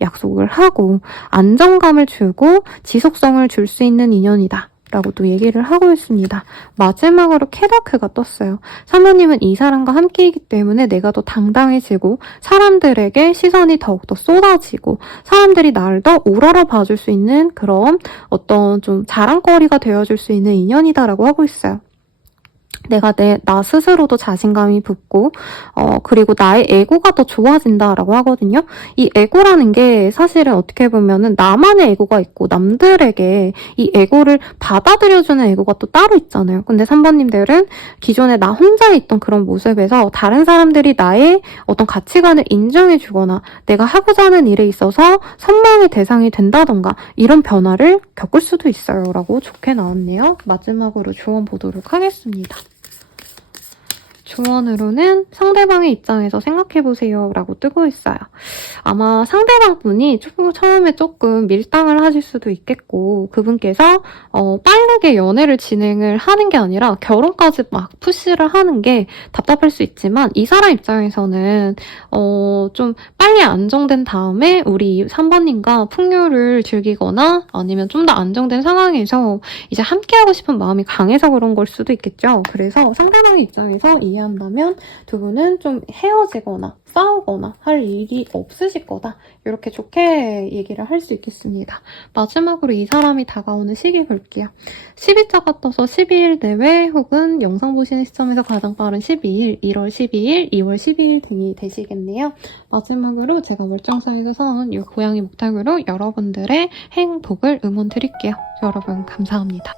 약속을 하고 안정감을 주고 지속성을 줄 수 있는 인연이다. 라고 또 얘기를 하고 있습니다. 마지막으로 캐다크가 떴어요. 사모님은 이 사람과 함께이기 때문에 내가 더 당당해지고 사람들에게 시선이 더욱더 쏟아지고 사람들이 나를 더 우러러 봐줄 수 있는 그런 어떤 좀 자랑거리가 되어줄 수 있는 인연이다라고 하고 있어요. 내가 나 스스로도 자신감이 붙고 그리고 나의 에고가 더 좋아진다라고 하거든요. 이 에고라는 게 사실은 어떻게 보면은 나만의 에고가 있고 남들에게 이 에고를 받아들여주는 에고가 또 따로 있잖아요. 근데 3번님들은 기존에 나 혼자 있던 그런 모습에서 다른 사람들이 나의 어떤 가치관을 인정해주거나 내가 하고자 하는 일에 있어서 선망의 대상이 된다던가 이런 변화를 겪을 수도 있어요. 라고 좋게 나왔네요. 마지막으로 조언 보도록 하겠습니다. 조언으로는 상대방의 입장에서 생각해보세요 라고 뜨고 있어요. 아마 상대방 분이 처음에 조금 밀당을 하실 수도 있겠고 그분께서 빠르게 연애를 진행을 하는 게 아니라 결혼까지 막 푸시를 하는 게 답답할 수 있지만 이 사람 입장에서는 좀 빨리 안정된 다음에 우리 3번님과 풍요를 즐기거나 아니면 좀 더 안정된 상황에서 이제 함께하고 싶은 마음이 강해서 그런 걸 수도 있겠죠. 그래서 상대방의 입장에서 이해한다면 두 분은 좀 헤어지거나 싸우거나 할 일이 없으실 거다. 이렇게 좋게 얘기를 할 수 있겠습니다. 마지막으로 이 사람이 다가오는 시기 볼게요. 12자가 떠서 12일 내외 혹은 영상 보시는 시점에서 가장 빠른 12일, 1월 12일, 2월 12일 등이 되시겠네요. 마지막으로 제가 월정사에서 사온 이 고양이 목탁으로 여러분들의 행복을 응원드릴게요. 여러분 감사합니다.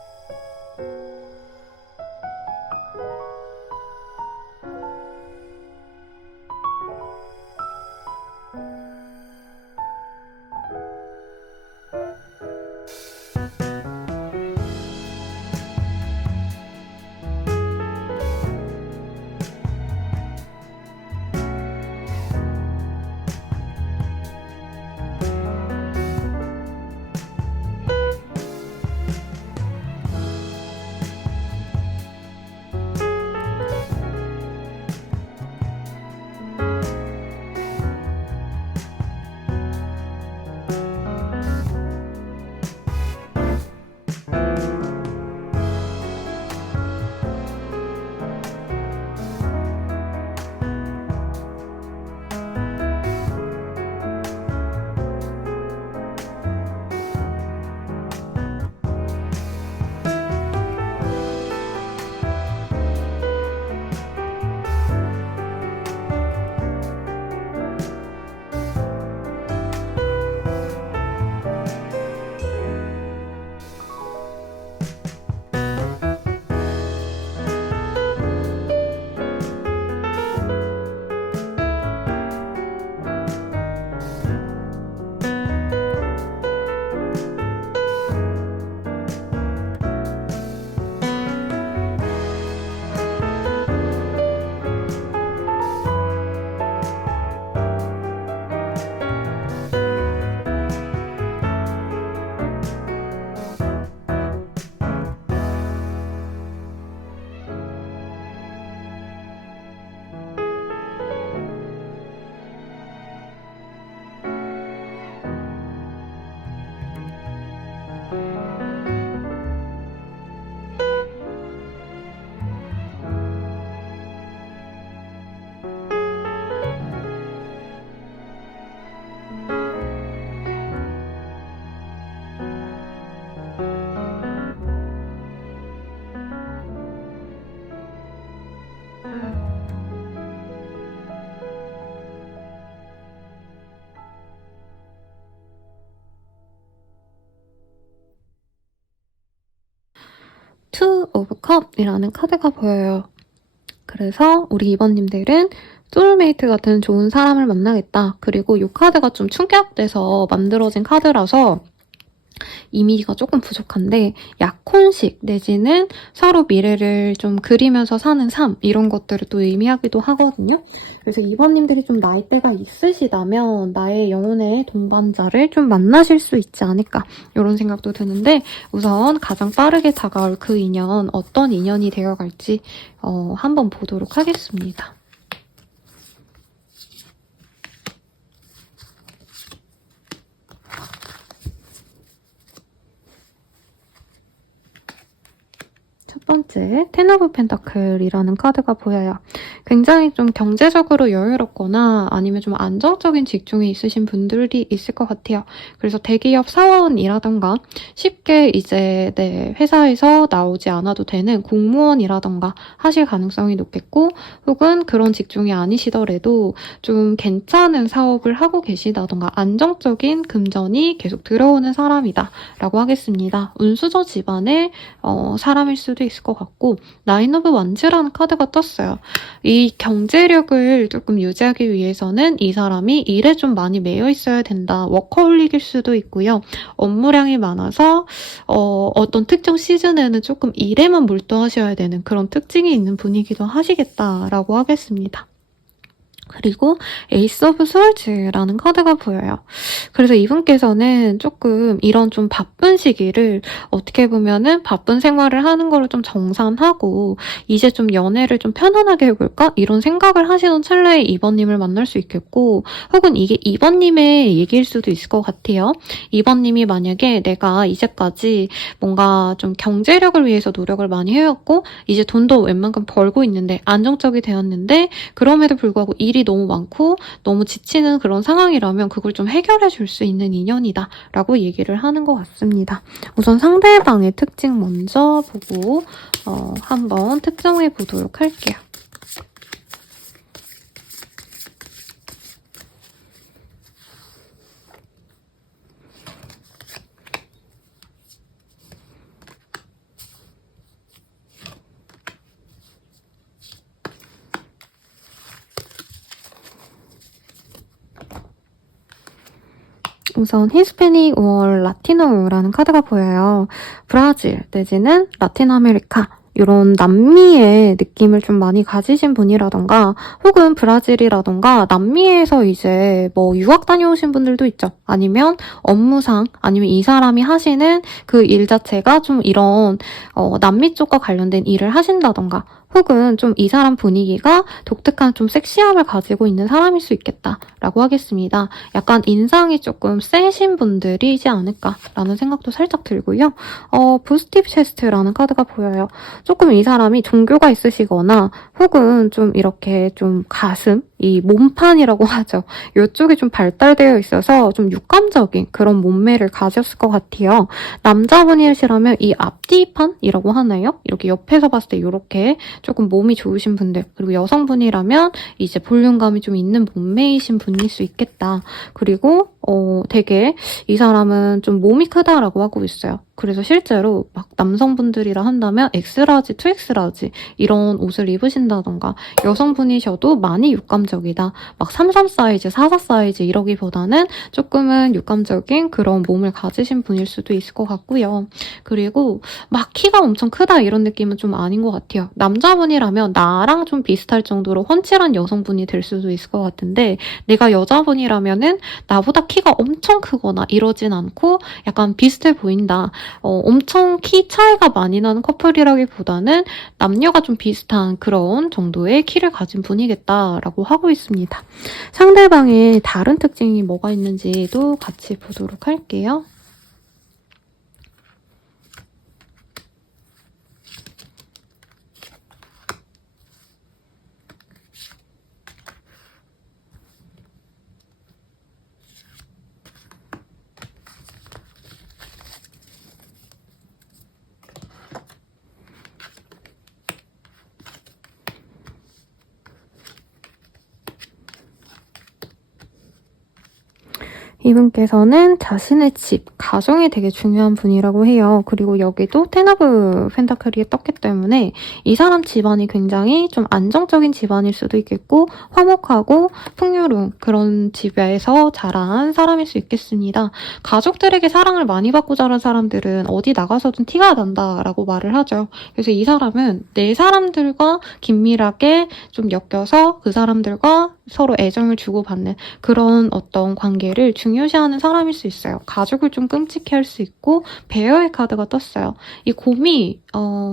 컵이라는 카드가 보여요. 그래서 우리 2번님들은 소울메이트 같은 좋은 사람을 만나겠다. 그리고 이 카드가 좀 충격돼서 만들어진 카드라서 이미지가 조금 부족한데 약혼식 내지는 서로 미래를 좀 그리면서 사는 삶 이런 것들을 또 의미하기도 하거든요. 그래서 2번님들이 좀 나이대가 있으시다면 나의 영혼의 동반자를 좀 만나실 수 있지 않을까 이런 생각도 드는데 우선 가장 빠르게 다가올 그 인연 어떤 인연이 되어갈지 한번 보도록 하겠습니다. 첫 번째, 텐 오브 펜타클이라는 카드가 보여요. 굉장히 좀 경제적으로 여유롭거나 아니면 좀 안정적인 직종에 있으신 분들이 있을 것 같아요. 그래서 대기업 사원이라던가 쉽게 이제 회사에서 나오지 않아도 되는 공무원이라던가 하실 가능성이 높겠고 혹은 그런 직종이 아니시더라도 좀 괜찮은 사업을 하고 계시다던가 안정적인 금전이 계속 들어오는 사람이다 라고 하겠습니다. 운수저 집안의 사람일 수도 있을 것 같고 나인 오브 완즈라는 카드가 떴어요. 이 경제력을 조금 유지하기 위해서는 이 사람이 일에 좀 많이 매여 있어야 된다. 워커홀릭일 수도 있고요. 업무량이 많아서 어떤 특정 시즌에는 조금 일에만 몰두하셔야 되는 그런 특징이 있는 분이기도 하시겠다라고 하겠습니다. 그리고 에이스 오브 스월즈라는 카드가 보여요. 그래서 이분께서는 조금 이런 좀 바쁜 시기를 어떻게 보면은 바쁜 생활을 하는 거를 좀 정산하고 이제 좀 연애를 좀 편안하게 해볼까? 이런 생각을 하시는 찰나에 2번님을 만날 수 있겠고 혹은 이게 2번님의 얘기일 수도 있을 것 같아요. 2번님이 만약에 내가 이제까지 뭔가 좀 경제력을 위해서 노력을 많이 해왔고 이제 돈도 웬만큼 벌고 있는데 안정적이 되었는데 그럼에도 불구하고 일이 너무 많고 너무 지치는 그런 상황이라면 그걸 좀 해결해 줄 수 있는 인연이다 라고 얘기를 하는 것 같습니다. 우선 상대방의 특징 먼저 보고 한번 특정해 보도록 할게요. 우선 히스패닉 월 라티노라는 카드가 보여요. 브라질 내지는 라틴 아메리카 이런 남미의 느낌을 좀 많이 가지신 분이라던가 혹은 브라질이라던가 남미에서 이제 뭐 유학 다녀오신 분들도 있죠. 아니면 업무상 아니면 이 사람이 하시는 그 일 자체가 좀 이런 남미 쪽과 관련된 일을 하신다던가 혹은 좀 이 사람 분위기가 독특한 좀 섹시함을 가지고 있는 사람일 수 있겠다라고 하겠습니다. 약간 인상이 조금 세신 분들이지 않을까라는 생각도 살짝 들고요. 부스티브 체스트라는 카드가 보여요. 조금 이 사람이 종교가 있으시거나 혹은 좀 이렇게 좀 가슴, 이 몸판이라고 하죠. 이쪽이 좀 발달되어 있어서 좀 육감적인 그런 몸매를 가졌을 것 같아요. 남자분이시라면 이 앞뒤판이라고 하나요? 이렇게 옆에서 봤을 때 이렇게 조금 몸이 좋으신 분들 그리고 여성분이라면 이제 볼륨감이 좀 있는 몸매이신 분일 수 있겠다. 그리고 되게 이 사람은 좀 몸이 크다라고 하고 있어요. 그래서 실제로 막 남성분들이라 한다면 엑스라지, 2X라지 이런 옷을 입으신다던가 여성분이셔도 많이 육감적이다. 막 33 사이즈, 44 사이즈 이러기보다는 조금은 육감적인 그런 몸을 가지신 분일 수도 있을 것 같고요. 그리고 막 키가 엄청 크다 이런 느낌은 좀 아닌 것 같아요. 남자분이라면 나랑 좀 비슷할 정도로 훤칠한 여성분이 될 수도 있을 것 같은데 내가 여자분이라면은 나보다 키가 엄청 크거나 이러진 않고 약간 비슷해 보인다. 엄청 키 차이가 많이 나는 커플이라기보다는 남녀가 좀 비슷한 그런 정도의 키를 가진 분이겠다라고 하고 있습니다. 상대방의 다른 특징이 뭐가 있는지도 같이 보도록 할게요. 이분께서는 자신의 집, 가정이 되게 중요한 분이라고 해요. 그리고 여기도 텐 오브 펜타클이 떴기 때문에 이 사람 집안이 굉장히 좀 안정적인 집안일 수도 있겠고 화목하고 풍요로운 그런 집에서 자란 사람일 수 있겠습니다. 가족들에게 사랑을 많이 받고 자란 사람들은 어디 나가서든 티가 난다라고 말을 하죠. 그래서 이 사람은 내 사람들과 긴밀하게 좀 엮여서 그 사람들과 서로 애정을 주고받는 그런 어떤 관계를 중요시하는 사람일 수 있어요. 가족을 좀 끔찍해 할 수 있고 배려의 카드가 떴어요. 이 곰이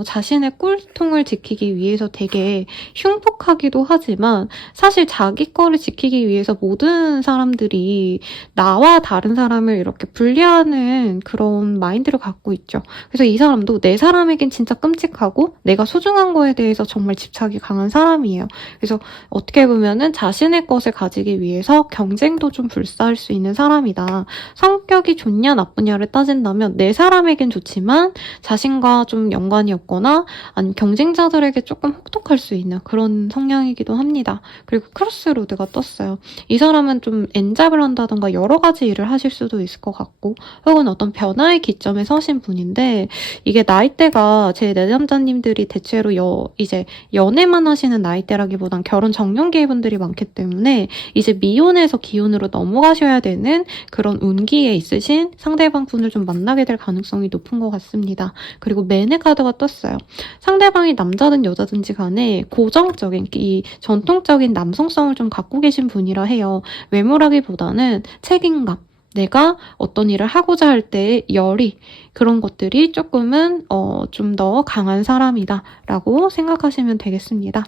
자신의 꿀통을 지키기 위해서 되게 흉폭하기도 하지만 사실 자기 거를 지키기 위해서 모든 사람들이 나와 다른 사람을 이렇게 분리하는 그런 마인드를 갖고 있죠. 그래서 이 사람도 내 사람에겐 진짜 끔찍하고 내가 소중한 거에 대해서 정말 집착이 강한 사람이에요. 그래서 어떻게 보면은 자신의 것을 가지기 위해서 경쟁도 좀 불사할 수 있는 사람이다. 성격이 좋냐 나쁘냐를 따진다면 내 사람에겐 좋지만 자신과 좀 연관이 없거나 아니면 경쟁자들에게 조금 혹독할 수 있는 그런 성향이기도 합니다. 그리고 크로스로드가 떴어요. 이 사람은 좀 엔잡을 한다던가 여러 가지 일을 하실 수도 있을 것 같고 혹은 어떤 변화의 기점에 서신 분인데 이게 나이대가 제 내담자님들이 대체로 이제 연애만 하시는 나이대라기보단 결혼 정년기의 분들이 많기 때문에 이제 미혼에서 기혼으로 넘어가셔야 되는 그런 운기에 있으신 상대방 분을 좀 만나게 될 가능성이 높은 것 같습니다. 그리고 맨의 카드가 떴어요. 상대방이 남자든 여자든지 간에 고정적인 이 전통적인 남성성을 좀 갖고 계신 분이라 해요. 외모라기보다는 책임감, 내가 어떤 일을 하고자 할 때의 열의 그런 것들이 조금은 좀 더 강한 사람이다 라고 생각하시면 되겠습니다.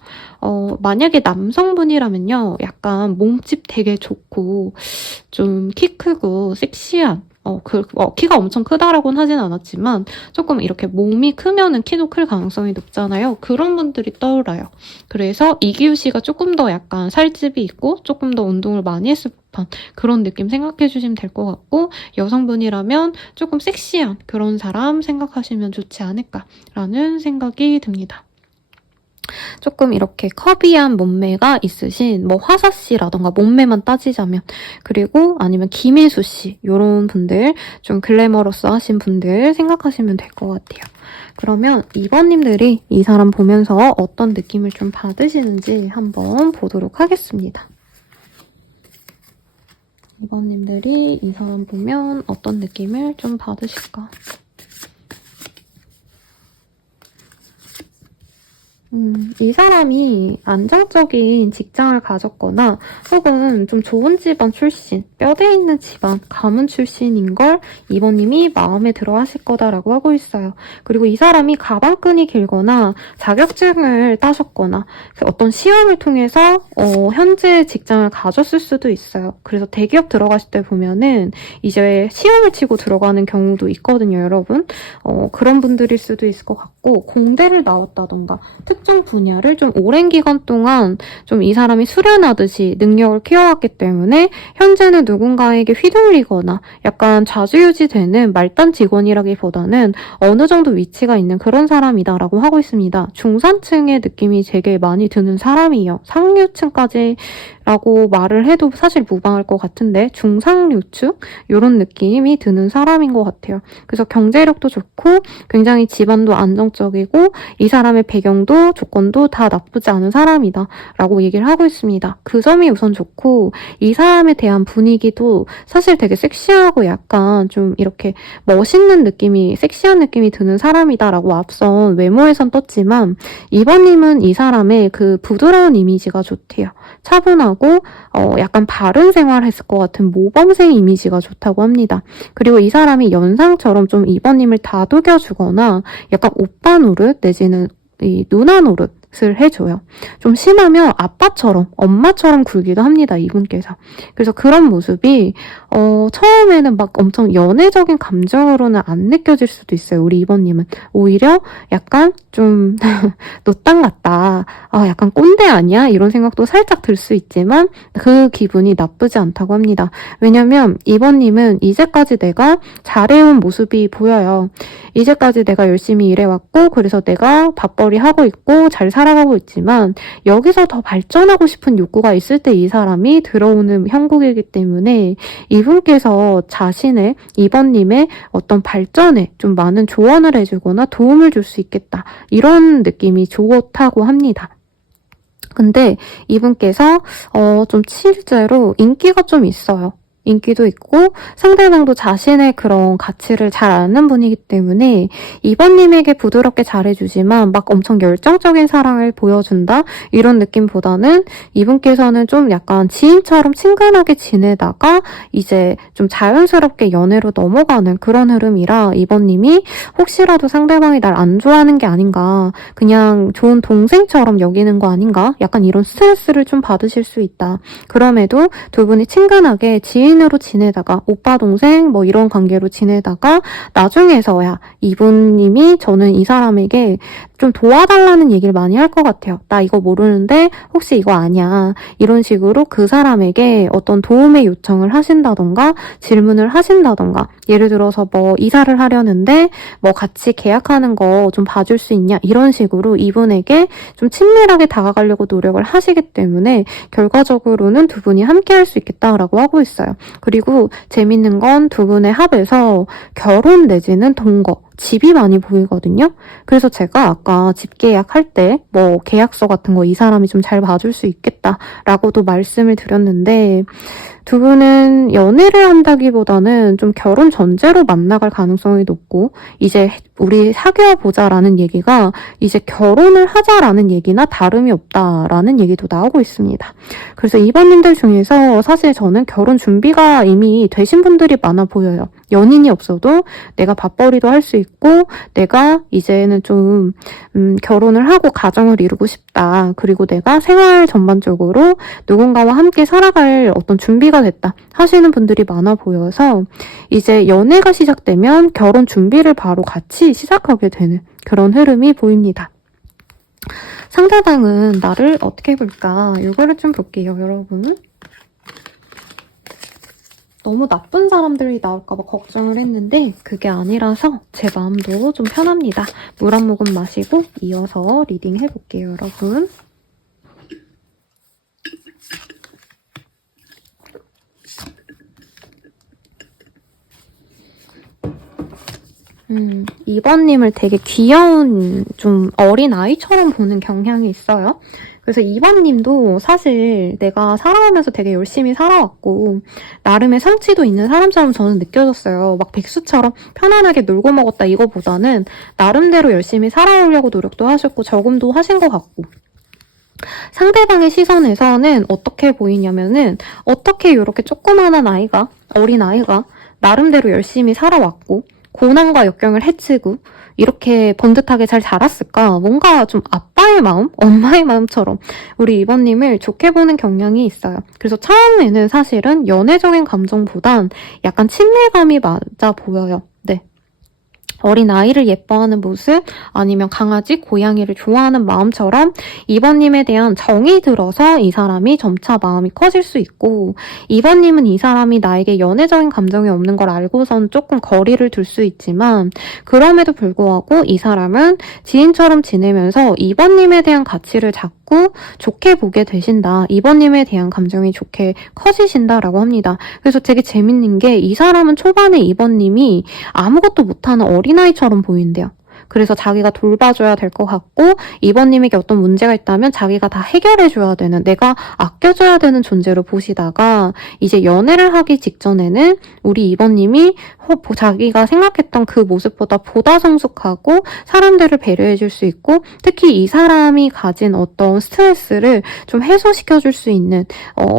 만약에 남성분이라면요 약간 몸집 되게 좋고 좀 키 크고 섹시한 키가 엄청 크다라고는 하진 않았지만 조금 이렇게 몸이 크면은 키도 클 가능성이 높잖아요. 그런 분들이 떠올라요. 그래서 이기우 씨가 조금 더 약간 살집이 있고 조금 더 운동을 많이 했을 법한 그런 느낌 생각해 주시면 될 것 같고 여성분이라면 조금 섹시한 그런 사람 생각하시면 좋지 않을까라는 생각이 듭니다. 조금 이렇게 커비한 몸매가 있으신 뭐 화사씨라던가 몸매만 따지자면 그리고 아니면 김혜수씨 이런 분들 좀 글래머러스 하신 분들 생각하시면 될 것 같아요. 그러면 2번님들이 이 사람 보면서 어떤 느낌을 좀 받으시는지 한번 보도록 하겠습니다. 2번님들이 이 사람 보면 어떤 느낌을 좀 받으실까? 이 사람이 안정적인 직장을 가졌거나 혹은 좀 좋은 집안 출신, 뼈대 있는 집안, 가문 출신인 걸 2번님이 마음에 들어 하실 거다라고 하고 있어요. 그리고 이 사람이 가방끈이 길거나 자격증을 따셨거나 어떤 시험을 통해서 현재 직장을 가졌을 수도 있어요. 그래서 대기업 들어가실 때 보면은 이제 시험을 치고 들어가는 경우도 있거든요, 여러분. 그런 분들일 수도 있을 것 같고 공대를 나왔다던가 특정 분야를 좀 오랜 기간 동안 좀 이 사람이 수련하듯이 능력을 키워왔기 때문에 현재는 누군가에게 휘둘리거나 약간 좌지우지되는 말단 직원이라기보다는 어느 정도 위치가 있는 그런 사람이다라고 하고 있습니다. 중산층의 느낌이 되게 많이 드는 사람이에요. 상류층까지 라고 말을 해도 사실 무방할 것 같은데 중상류층? 이런 느낌이 드는 사람인 것 같아요. 그래서 경제력도 좋고 굉장히 집안도 안정적이고 이 사람의 배경도 조건도 다 나쁘지 않은 사람이다 라고 얘기를 하고 있습니다. 그 점이 우선 좋고 이 사람에 대한 분위기도 사실 되게 섹시하고 약간 좀 이렇게 멋있는 느낌이 섹시한 느낌이 드는 사람이다 라고 앞선 외모에선 떴지만 2번님은 이 사람의 그 부드러운 이미지가 좋대요. 차분하고 약간 바른 생활을 했을 것 같은 모범생 이미지가 좋다고 합니다. 그리고 이 사람이 연상처럼 좀 2번님을 다독여주거나 약간 오빠 노릇 내지는 이 누나 노릇을 해줘요. 좀 심하면 아빠처럼 엄마처럼 굴기도 합니다. 이분께서. 그래서 그런 모습이 처음에는 막 엄청 연애적인 감정으로는 안 느껴질 수도 있어요. 우리 2번님은. 오히려 약간 좀 노땅 같다. 약간 꼰대 아니야? 이런 생각도 살짝 들 수 있지만 그 기분이 나쁘지 않다고 합니다. 왜냐면 2번님은 이제까지 내가 잘해온 모습이 보여요. 이제까지 내가 열심히 일해왔고 그래서 내가 밥벌이 하고 있고 잘 살아가고 있지만 여기서 더 발전하고 싶은 욕구가 있을 때 이 사람이 들어오는 형국이기 때문에 이 이분께서 자신의 2번님의 어떤 발전에 좀 많은 조언을 해주거나 도움을 줄 수 있겠다. 이런 느낌이 좋다고 합니다. 근데 이분께서 좀 실제로 인기가 좀 있어요. 인기도 있고 상대방도 자신의 그런 가치를 잘 아는 분이기 때문에 2번님에게 부드럽게 잘해주지만 막 엄청 열정적인 사랑을 보여준다? 이런 느낌보다는 이분께서는 좀 약간 지인처럼 친근하게 지내다가 이제 좀 자연스럽게 연애로 넘어가는 그런 흐름이라 2번님이 혹시라도 상대방이 날 안 좋아하는 게 아닌가, 그냥 좋은 동생처럼 여기는 거 아닌가? 약간 이런 스트레스를 좀 받으실 수 있다. 그럼에도 두 분이 친근하게 지인으로 지내다가 오빠 동생 뭐 이런 관계로 지내다가 나중에서야 이분님이 저는 이 사람에게 좀 도와달라는 얘기를 많이 할 것 같아요. 나 이거 모르는데 혹시 이거 아냐, 이런 식으로 그 사람에게 어떤 도움의 요청을 하신다던가 질문을 하신다던가, 예를 들어서 뭐 이사를 하려는데 뭐 같이 계약하는 거 좀 봐줄 수 있냐, 이런 식으로 이분에게 좀 친밀하게 다가가려고 노력을 하시기 때문에 결과적으로는 두 분이 함께 할 수 있겠다라고 하고 있어요. 그리고 재밌는 건 두 분의 합에서 결혼 내지는 동거, 집이 많이 보이거든요. 그래서 제가 아까 집 계약할 때 뭐 계약서 같은 거 이 사람이 좀 잘 봐줄 수 있겠다라고도 말씀을 드렸는데, 두 분은 연애를 한다기보다는 좀 결혼 전제로 만나갈 가능성이 높고, 이제 우리 사귀어 보자라는 얘기가 이제 결혼을 하자라는 얘기나 다름이 없다라는 얘기도 나오고 있습니다. 그래서 이번님들 중에서 사실 저는 결혼 준비가 이미 되신 분들이 많아 보여요. 연인이 없어도 내가 밥벌이도 할 수 있고 내가 이제는 좀 결혼을 하고 가정을 이루고 싶다. 그리고 내가 생활 전반적으로 누군가와 함께 살아갈 어떤 준비가 됐다 하시는 분들이 많아 보여서 이제 연애가 시작되면 결혼 준비를 바로 같이 시작하게 되는 그런 흐름이 보입니다. 상대방은 나를 어떻게 볼까? 이거를 좀 볼게요, 여러분. 너무 나쁜 사람들이 나올까봐 걱정을 했는데 그게 아니라서 제 마음도 좀 편합니다. 물 한 모금 마시고 이어서 리딩 해볼게요, 여러분. 이번님을 되게 귀여운 좀 어린 아이처럼 보는 경향이 있어요. 그래서 이번님도 사실 내가 살아오면서 되게 열심히 살아왔고 나름의 성취도 있는 사람처럼 저는 느껴졌어요. 막 백수처럼 편안하게 놀고 먹었다 이거보다는 나름대로 열심히 살아오려고 노력도 하셨고 저금도 하신 것 같고, 상대방의 시선에서는 어떻게 보이냐면은 어떻게 이렇게 조그마한 아이가, 어린 아이가 나름대로 열심히 살아왔고 고난과 역경을 헤치고 이렇게 번듯하게 잘 자랐을까? 뭔가 좀 아빠의 마음, 엄마의 마음처럼 우리 이번님을 좋게 보는 경향이 있어요. 그래서 처음에는 사실은 연애적인 감정보단 약간 친밀감이 맞아 보여요. 네. 어린 아이를 예뻐하는 모습, 아니면 강아지, 고양이를 좋아하는 마음처럼 이번님에 대한 정이 들어서 이 사람이 점차 마음이 커질 수 있고, 이번님은 이 사람이 나에게 연애적인 감정이 없는 걸 알고선 조금 거리를 둘 수 있지만 그럼에도 불구하고 이 사람은 지인처럼 지내면서 이번님에 대한 가치를 잡고 좋게 보게 되신다. 이번님에 대한 감정이 좋게 커지신다라고 합니다. 그래서 되게 재밌는 게 이 사람은 초반에 이번님이 아무것도 못하는 어린아이처럼 보인대요. 그래서 자기가 돌봐줘야 될 것 같고 이번님에게 어떤 문제가 있다면 자기가 다 해결해줘야 되는, 내가 아껴줘야 되는 존재로 보시다가 이제 연애를 하기 직전에는 우리 이번님이 자기가 생각했던 그 모습보다 보다 성숙하고 사람들을 배려해줄 수 있고 특히 이 사람이 가진 어떤 스트레스를 좀 해소시켜줄 수 있는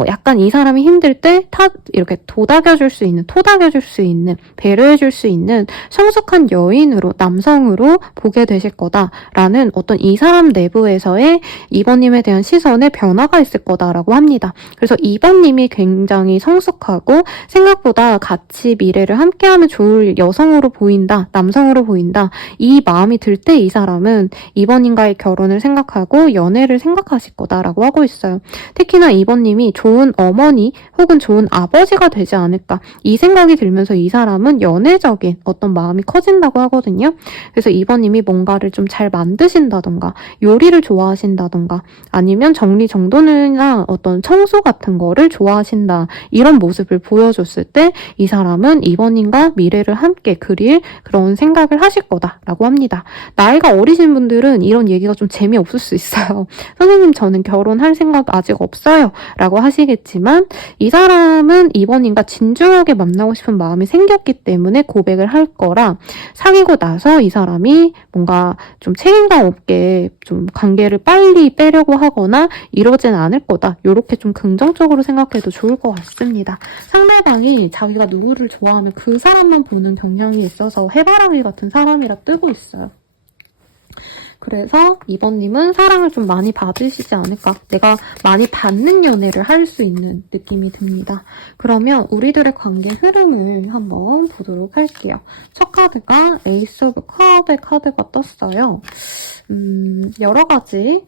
약간 이 사람이 힘들 때 이렇게 도닥여줄 수 있는, 토닥여줄 수 있는, 배려해줄 수 있는 성숙한 여인으로, 남성으로 보게 되실 거다라는 어떤 이 사람 내부에서의 이번님에 대한 시선의 변화가 있을 거다라고 합니다. 그래서 이번님이 굉장히 성숙하고 생각보다 같이 미래를 함께하면 좋을 여성으로 보인다, 남성으로 보인다, 이 마음이 들 때 이 사람은 이번님과의 결혼을 생각하고 연애를 생각하실 거다라고 하고 있어요. 특히나 이번님이 좋은 어머니 혹은 좋은 아버지가 되지 않을까, 이 생각이 들면서 이 사람은 연애적인 어떤 마음이 커진다고 하거든요. 그래서 이번님이 뭔가를 좀 잘 만드신다던가 요리를 좋아하신다던가 아니면 정리정돈이나 어떤 청소 같은 거를 좋아하신다 이런 모습을 보여줬을 때 이 사람은 이번님과 미래를 함께 그릴 그런 생각을 하실 거다라고 합니다. 나이가 어리신 분들은 이런 얘기가 좀 재미없을 수 있어요. 선생님 저는 결혼할 생각 아직 없어요 라고 하시겠지만 이 사람은 이번님과 진중하게 만나고 싶은 마음이 생겼기 때문에 고백을 할 거라 사귀고 나서 이 사람이 뭔가 좀 책임감 없게 좀 관계를 빨리 빼려고 하거나 이러진 않을 거다. 이렇게 좀 긍정적으로 생각해도 좋을 것 같습니다. 상대방이 자기가 누구를 좋아하면 그 사람만 보는 경향이 있어서 해바라기 같은 사람이라 뜨고 있어요. 그래서 이번님은 사랑을 좀 많이 받으시지 않을까. 내가 많이 받는 연애를 할 수 있는 느낌이 듭니다. 그러면 우리들의 관계 흐름을 한번 보도록 할게요. 첫 카드가 에이스 오브 컵의 카드가 떴어요. 여러 가지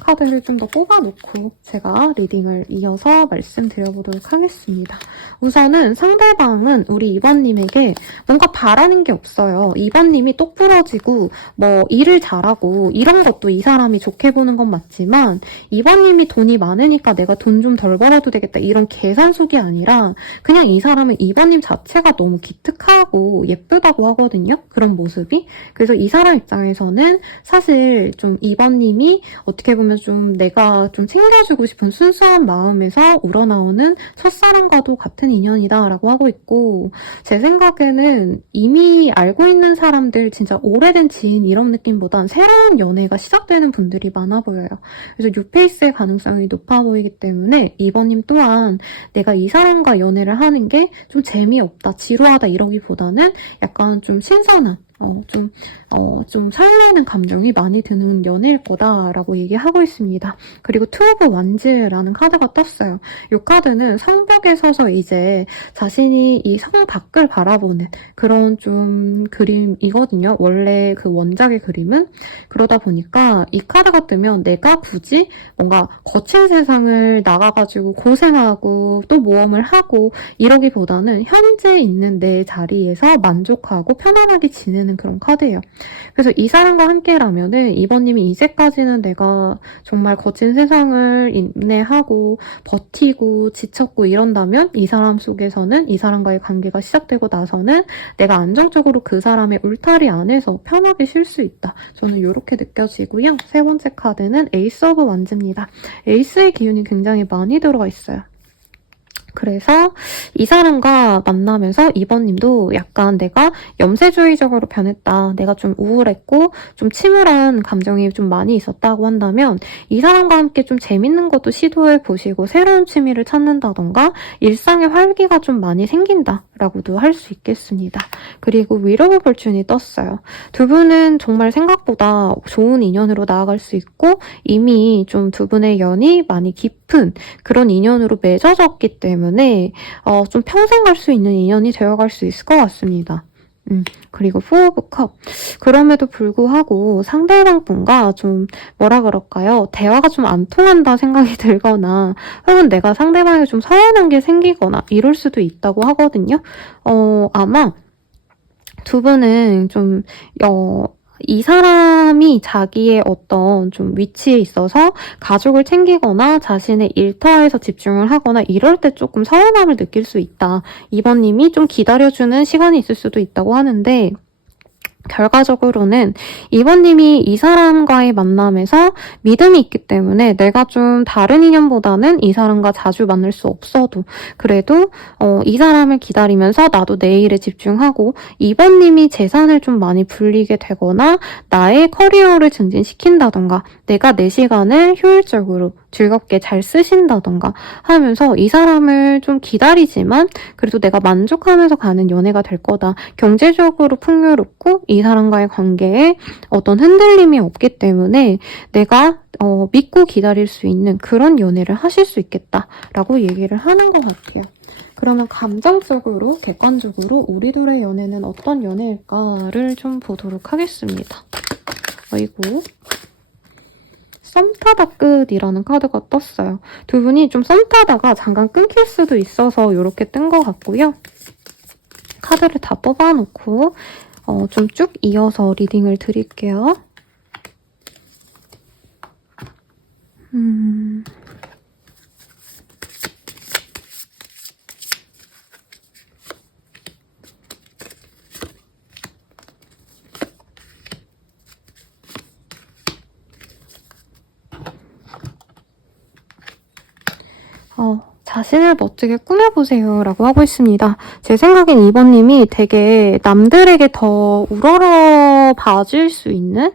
카드를 좀 더 뽑아놓고 제가 리딩을 이어서 말씀드려보도록 하겠습니다. 우선은 상대방은 우리 2번님에게 뭔가 바라는 게 없어요. 2번님이 똑부러지고 뭐 일을 잘하고 이런 것도 이 사람이 좋게 보는 건 맞지만 2번님이 돈이 많으니까 내가 돈 좀 덜 벌어도 되겠다 이런 계산 속이 아니라 그냥 이 사람은 2번님 자체가 너무 기특하고 예쁘다고 하거든요. 그런 모습이. 그래서 이 사람 입장에서는 사실 좀 2번님이 어떻게 보면 좀 내가 좀 챙겨주고 싶은 순수한 마음에서 우러나오는 첫사랑과도 같은 인연이다라고 하고 있고 제 생각에는 이미 알고 있는 사람들 진짜 오래된 지인 이런 느낌보단 새로운 연애가 시작되는 분들이 많아 보여요. 그래서 뉴페이스의 가능성이 높아 보이기 때문에 2번님 또한 내가 이 사람과 연애를 하는 게 좀 재미없다, 지루하다 이러기보다는 약간 좀 신선한 좀 설레는 감정이 많이 드는 연애일 거다라고 얘기하고 있습니다. 그리고 투 오브 완즈라는 카드가 떴어요. 이 카드는 성벽에 서서 이제 자신이 이 성 밖을 바라보는 그런 좀 그림이거든요. 원래 그 원작의 그림은. 그러다 보니까 이 카드가 뜨면 내가 굳이 뭔가 거친 세상을 나가가지고 고생하고 또 모험을 하고 이러기보다는 현재 있는 내 자리에서 만족하고 편안하게 지내는 그런 카드예요. 그래서 이 사람과 함께라면은 이번님이 이제까지는 내가 정말 거친 세상을 인내하고 버티고 지쳤고 이런다면 이 사람 속에서는 이 사람과의 관계가 시작되고 나서는 내가 안정적으로 그 사람의 울타리 안에서 편하게 쉴 수 있다. 저는 이렇게 느껴지고요. 세 번째 카드는 에이스 오브 완즈입니다. 에이스의 기운이 굉장히 많이 들어가 있어요. 그래서 이 사람과 만나면서 2번님도 약간 내가 염세주의적으로 변했다. 내가 좀 우울했고 좀 침울한 감정이 좀 많이 있었다고 한다면 이 사람과 함께 좀 재밌는 것도 시도해보시고 새로운 취미를 찾는다던가 일상에 활기가 좀 많이 생긴다라고도 할 수 있겠습니다. 그리고 윌 오브 fortune이 떴어요. 두 분은 정말 생각보다 좋은 인연으로 나아갈 수 있고 이미 좀 두 분의 연이 많이 깊은 그런 인연으로 맺어졌기 때문에 좀 평생 갈 수 있는 인연이 되어갈 수 있을 것 같습니다. 그리고 포 오브 컵. 그럼에도 불구하고 상대방 분과 좀 뭐라 그럴까요? 대화가 좀 안 통한다 생각이 들거나 혹은 내가 상대방에게 좀 서운한 게 생기거나 이럴 수도 있다고 하거든요. 아마 두 분은 좀 이 사람이 자기의 어떤 좀 위치에 있어서 가족을 챙기거나 자신의 일터에서 집중을 하거나 이럴 때 조금 서운함을 느낄 수 있다. 2번님이 좀 기다려주는 시간이 있을 수도 있다고 하는데 결과적으로는 2번님이 이 사람과의 만남에서 믿음이 있기 때문에 내가 좀 다른 인연보다는 이 사람과 자주 만날 수 없어도 그래도 이 사람을 기다리면서 나도 내 일에 집중하고 2번님이 재산을 좀 많이 불리게 되거나 나의 커리어를 증진시킨다던가 내가 내 시간을 효율적으로 즐겁게 잘 쓰신다던가 하면서 이 사람을 좀 기다리지만 그래도 내가 만족하면서 가는 연애가 될 거다. 경제적으로 풍요롭고 이 사람과의 관계에 어떤 흔들림이 없기 때문에 내가 믿고 기다릴 수 있는 그런 연애를 하실 수 있겠다라고 얘기를 하는 것 같아요. 그러면 감정적으로, 객관적으로 우리들의 연애는 어떤 연애일까를 좀 보도록 하겠습니다. 어이구. 썸 타다 끝이라는 카드가 떴어요. 두 분이 좀 썸 타다가 잠깐 끊길 수도 있어서 이렇게 뜬 것 같고요. 카드를 다 뽑아놓고 좀 쭉 이어서 리딩을 드릴게요. 자신을 멋지게 꾸며보세요 라고 하고 있습니다. 제 생각엔 2번님이 되게 남들에게 더 우러러 봐줄 수 있는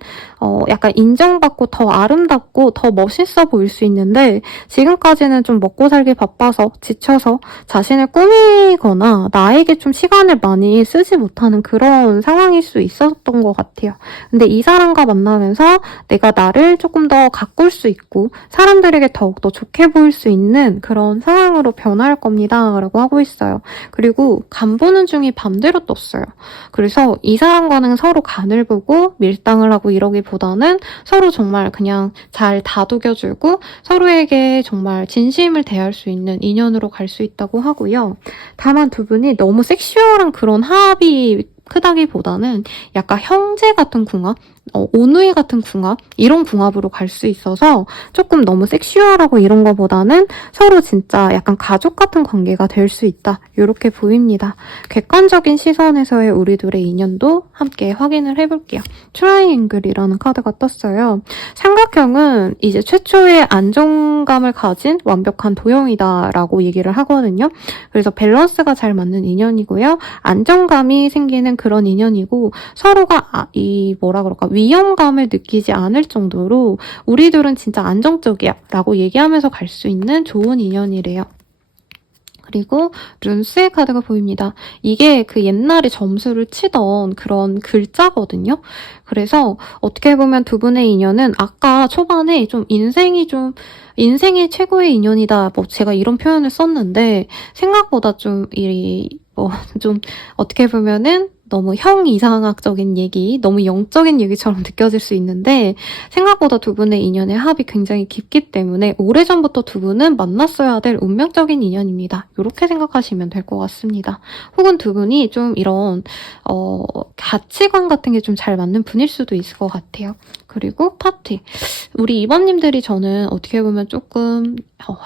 약간 인정받고 더 아름답고 더 멋있어 보일 수 있는데 지금까지는 좀 먹고 살기 바빠서 지쳐서 자신을 꾸미거나 나에게 좀 시간을 많이 쓰지 못하는 그런 상황일 수 있었던 것 같아요. 근데 이 사람과 만나면서 내가 나를 조금 더 가꿀 수 있고 사람들에게 더욱더 좋게 보일 수 있는 그런 상황으로 변할 겁니다 라고 하고 있어요. 그리고 간 보는 중이 반대로 떴어요. 그래서 이 사람과는 서로 간을 보고 밀당을 하고 이러기보다는 서로 정말 그냥 잘 다독여주고 서로에게 정말 진심을 대할 수 있는 인연으로 갈 수 있다고 하고요. 다만 두 분이 너무 섹슈얼한 그런 합이 크다기보다는 약간 형제 같은 궁합? 오누이 같은 궁합? 이런 궁합으로 갈 수 있어서 조금 너무 섹슈얼하고 이런 거보다는 서로 진짜 약간 가족 같은 관계가 될 수 있다. 이렇게 보입니다. 객관적인 시선에서의 우리 둘의 인연도 함께 확인을 해볼게요. 트라이앵글이라는 카드가 떴어요. 삼각형은 이제 최초의 안정감을 가진 완벽한 도형이다라고 얘기를 하거든요. 그래서 밸런스가 잘 맞는 인연이고요. 안정감이 생기는 그런 인연이고 서로가 위험감을 느끼지 않을 정도로 우리들은 진짜 안정적이야 라고 얘기하면서 갈 수 있는 좋은 인연이래요. 그리고 룬스의 카드가 보입니다. 이게 그 옛날에 점수를 치던 그런 글자거든요. 그래서 어떻게 보면 두 분의 인연은 아까 초반에 좀 인생이 최고의 인연이다. 제가 이런 표현을 썼는데 생각보다 좀 어떻게 보면은 너무 형이상학적인 얘기, 너무 영적인 얘기처럼 느껴질 수 있는데 생각보다 두 분의 인연의 합이 굉장히 깊기 때문에 오래전부터 두 분은 만났어야 될 운명적인 인연입니다. 이렇게 생각하시면 될 것 같습니다. 혹은 두 분이 좀 이런 가치관 같은 게 좀 잘 맞는 분일 수도 있을 것 같아요. 그리고 파티. 우리 2번님들이 저는 어떻게 보면 조금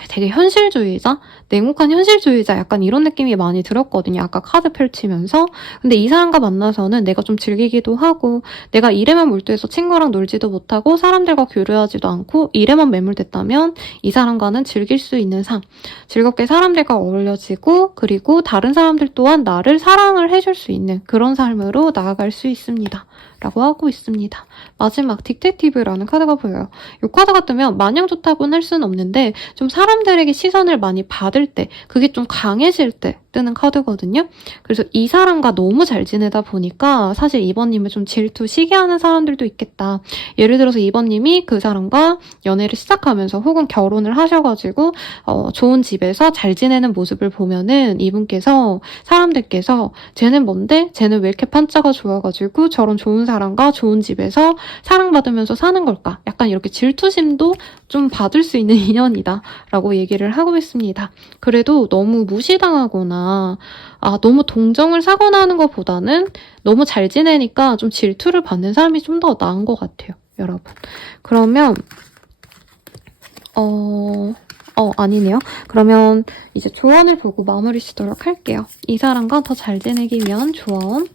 되게 현실주의자? 냉혹한 현실주의자 약간 이런 느낌이 많이 들었거든요. 아까 카드 펼치면서. 근데 이 사람과 만나서는 내가 좀 즐기기도 하고 내가 일에만 몰두해서 친구랑 놀지도 못하고 사람들과 교류하지도 않고 일에만 매몰됐다면 이 사람과는 즐길 수 있는 삶. 즐겁게 사람들과 어울려지고 그리고 다른 사람들 또한 나를 사랑을 해줄 수 있는 그런 삶으로 나아갈 수 있습니다. 라고 하고 있습니다. 마지막 딕테티브라는 카드가 보여요. 이 카드가 뜨면 마냥 좋다고는 할 수는 없는데 좀 사람들에게 시선을 많이 받을 때 그게 좀 강해질 때 뜨는 카드거든요. 그래서 이 사람과 너무 잘 지내다 보니까 사실 2번님을 좀 질투, 시기하는 사람들도 있겠다. 예를 들어서 2번님이 그 사람과 연애를 시작하면서 혹은 결혼을 하셔가지고 좋은 집에서 잘 지내는 모습을 보면은 이분께서 사람들께서 쟤는 뭔데? 쟤는 왜 이렇게 판자가 좋아가지고 저런 좋은 사람과 좋은 집에서 사랑받으면서 사는 걸까? 약간 이렇게 질투심도 좀 받을 수 있는 인연이다 라고 얘기를 하고 있습니다. 그래도 너무 무시당하거나 너무 동정을 사거나 하는 것보다는 너무 잘 지내니까 좀 질투를 받는 사람이 좀 더 나은 것 같아요. 여러분. 그러면 아니네요. 그러면 이제 조언을 보고 마무리 짓도록 할게요. 이 사람과 더 잘 지내기 위한 조언.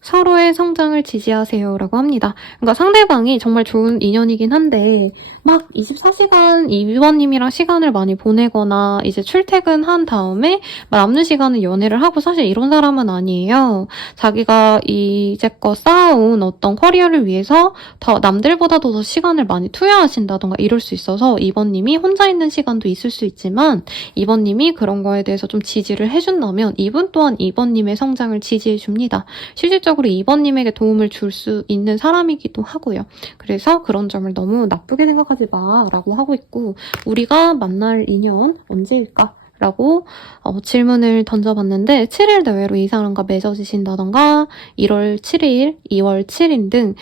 서로의 성장을 지지하세요 라고 합니다. 그러니까 상대방이 정말 좋은 인연이긴 한데 막 24시간 2번님이랑 시간을 많이 보내거나 이제 출퇴근한 다음에 남는 시간은 연애를 하고 사실 이런 사람은 아니에요. 자기가 이제껏 쌓아온 어떤 커리어를 위해서 더 남들보다도 더 시간을 많이 투여하신다던가 이럴 수 있어서 2번님이 혼자 있는 시간도 있을 수 있지만 2번님이 그런 거에 대해서 좀 지지를 해준다면 이분 또한 2번님의 성장을 지지해줍니다. 실질적으로 2번님에게 도움을 줄 수 있는 사람이기도 하고요. 그래서 그런 점을 너무 나쁘게 생각하지 마라고 하고 있고 우리가 만날 인연 언제일까? 라고 질문을 던져봤는데 7일 내외로 이 사람과 맺어지신다던가 1월 7일, 2월 7일 등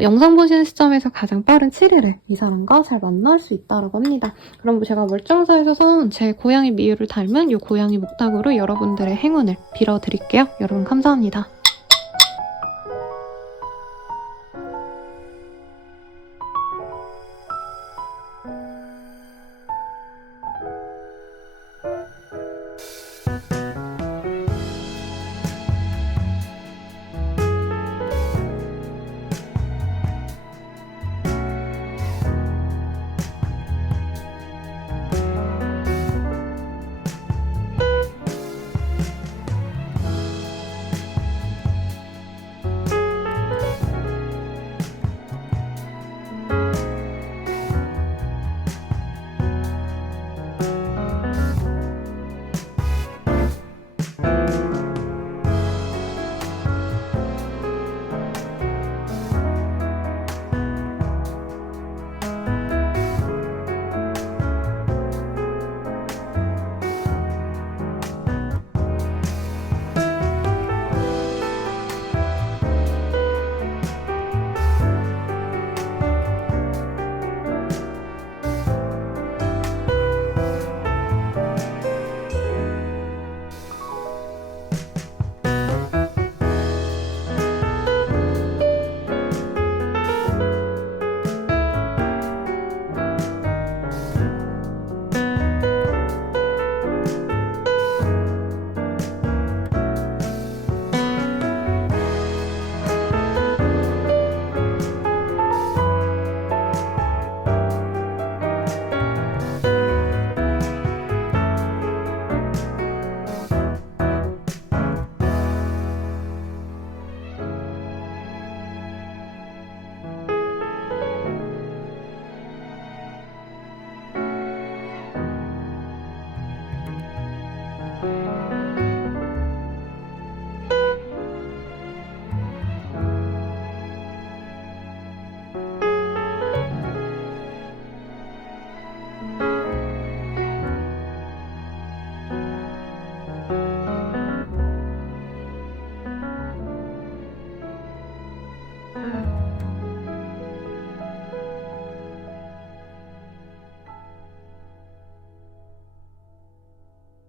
영상 보시는 시점에서 가장 빠른 7일에 이 사람과 잘 만날 수 있다라고 합니다. 그럼 제가 멀쩡사에서 선 제 고양이 미유를 닮은 이 고양이 목탁으로 여러분들의 행운을 빌어드릴게요. 여러분 감사합니다.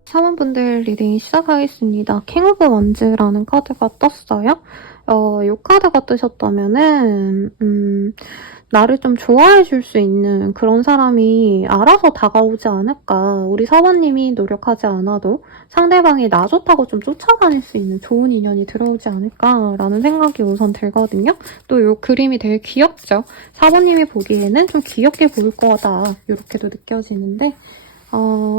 사원분들 리딩 시작하겠습니다. 킹 오브 원즈라는 카드가 떴어요. 이 카드가 뜨셨다면은 나를 좀 좋아해 줄 수 있는 그런 사람이 알아서 다가오지 않을까. 우리 사원님이 노력하지 않아도 상대방이 나 좋다고 좀 쫓아다닐 수 있는 좋은 인연이 들어오지 않을까라는 생각이 우선 들거든요. 또 이 그림이 되게 귀엽죠? 사원님이 보기에는 좀 귀엽게 보일 거다. 이렇게도 느껴지는데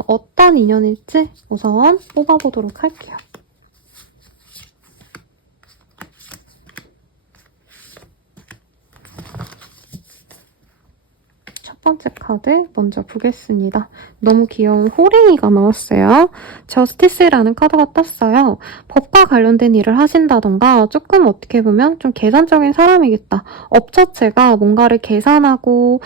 어떤 인연일지 우선 뽑아보도록 할게요. 첫 번째 카드 먼저 보겠습니다. 너무 귀여운 호랭이가 나왔어요. 저스티스라는 카드가 떴어요. 법과 관련된 일을 하신다던가 조금 어떻게 보면 좀 계산적인 사람이겠다. 업 자체가 뭔가를 계산하고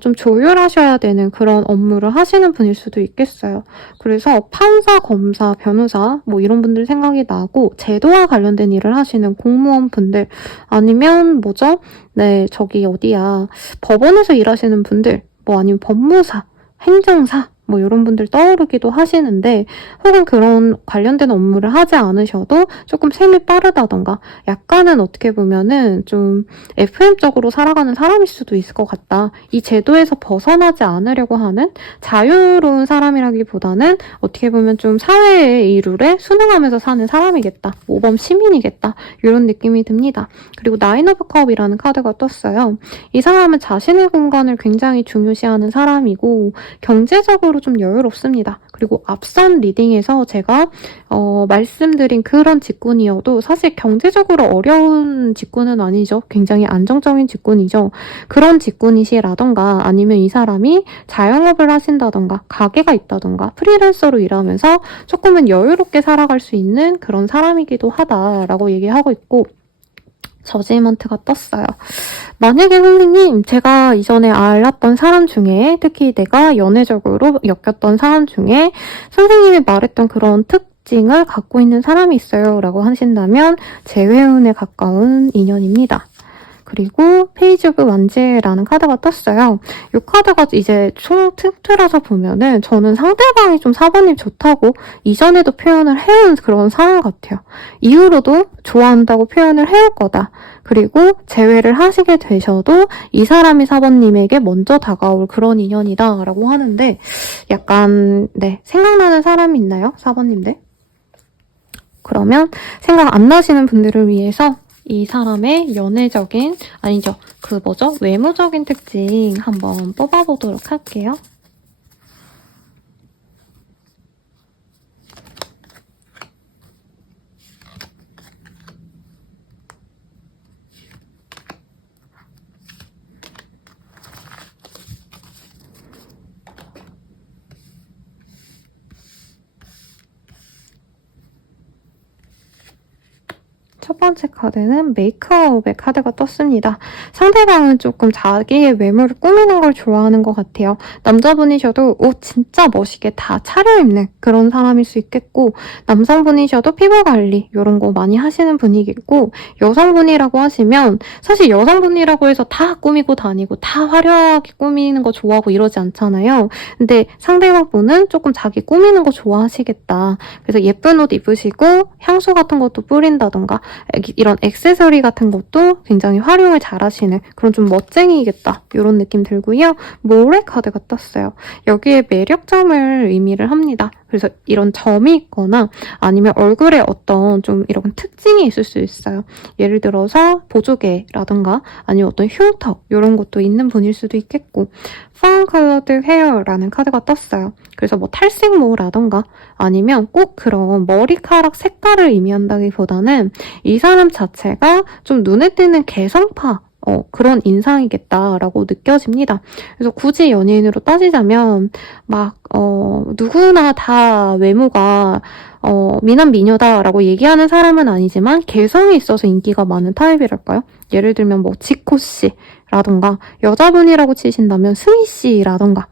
좀 조율하셔야 되는 그런 업무를 하시는 분일 수도 있겠어요. 그래서 판사, 검사, 변호사 뭐 이런 분들 생각이 나고 제도와 관련된 일을 하시는 공무원 분들 아니면 뭐죠? 네, 저기 어디야. 법원에서 일하시는 분들, 뭐 아니면 법무사, 행정사, 뭐 이런 분들 떠오르기도 하시는데 혹은 그런 관련된 업무를 하지 않으셔도 조금 셈이 빠르다던가 약간은 어떻게 보면은 좀 FM적으로 살아가는 사람일 수도 있을 것 같다. 이 제도에서 벗어나지 않으려고 하는 자유로운 사람이라기보다는 어떻게 보면 좀 사회의 이 룰에 순응하면서 사는 사람이겠다. 모범 시민이겠다. 이런 느낌이 듭니다. 그리고 나인 오브 컵이라는 카드가 떴어요. 이 사람은 자신의 공간을 굉장히 중요시하는 사람이고 경제적으로 좀 여유롭습니다. 그리고 앞선 리딩에서 제가 말씀드린 그런 직군이어도 사실 경제적으로 어려운 직군은 아니죠. 굉장히 안정적인 직군이죠. 그런 직군이시라던가 아니면 이 사람이 자영업을 하신다던가 가게가 있다던가 프리랜서로 일하면서 조금은 여유롭게 살아갈 수 있는 그런 사람이기도 하다라고 얘기하고 있고 저지먼트가 떴어요. 만약에 선생님, 제가 이전에 알았던 사람 중에 특히 내가 연애적으로 엮였던 사람 중에 선생님이 말했던 그런 특징을 갖고 있는 사람이 있어요 라고 하신다면 재회운에 가까운 인연입니다. 그리고 페이지 오브 완즈라는 카드가 떴어요. 이 카드가 이제 총 틀어서 보면은 저는 상대방이 좀 사부님 좋다고 이전에도 표현을 해온 그런 사람 같아요. 이후로도 좋아한다고 표현을 해올 거다. 그리고 재회를 하시게 되셔도 이 사람이 사부님에게 먼저 다가올 그런 인연이다 라고 하는데 약간 네 생각나는 사람이 있나요? 사부님들? 그러면 생각 안 나시는 분들을 위해서 이 사람의 연애적인, 아니죠, 외모적인 특징 한번 뽑아보도록 할게요. 첫 번째 카드는 메이크업의 카드가 떴습니다. 상대방은 조금 자기의 외모를 꾸미는 걸 좋아하는 것 같아요. 남자분이셔도 옷 진짜 멋있게 다 차려입는 그런 사람일 수 있겠고 남성분이셔도 피부 관리 이런 거 많이 하시는 분이겠고 여성분이라고 하시면 사실 여성분이라고 해서 다 꾸미고 다니고 다 화려하게 꾸미는 거 좋아하고 이러지 않잖아요. 근데 상대방 분은 조금 자기 꾸미는 거 좋아하시겠다. 그래서 예쁜 옷 입으시고 향수 같은 것도 뿌린다던가 이런 액세서리 같은 것도 굉장히 활용을 잘 하시는 그런 좀 멋쟁이겠다 이런 느낌 들고요. 모래 카드가 떴어요. 여기에 매력점을 의미를 합니다. 그래서 이런 점이 있거나 아니면 얼굴에 어떤 좀 이런 특징이 있을 수 있어요. 예를 들어서 보조개라던가 아니면 어떤 흉터 이런 것도 있는 분일 수도 있겠고 Fawn Colored Hair라는 카드가 떴어요. 그래서 뭐 탈색모라던가 아니면 꼭 그런 머리카락 색깔을 의미한다기보다는 이 사람 자체가 좀 눈에 띄는 개성파 그런 인상이겠다라고 느껴집니다. 그래서 굳이 연예인으로 따지자면 누구나 다 외모가 미남 미녀다라고 얘기하는 사람은 아니지만 개성이 있어서 인기가 많은 타입이랄까요? 예를 들면 뭐 지코 씨라던가 여자분이라고 치신다면 승희 씨라던가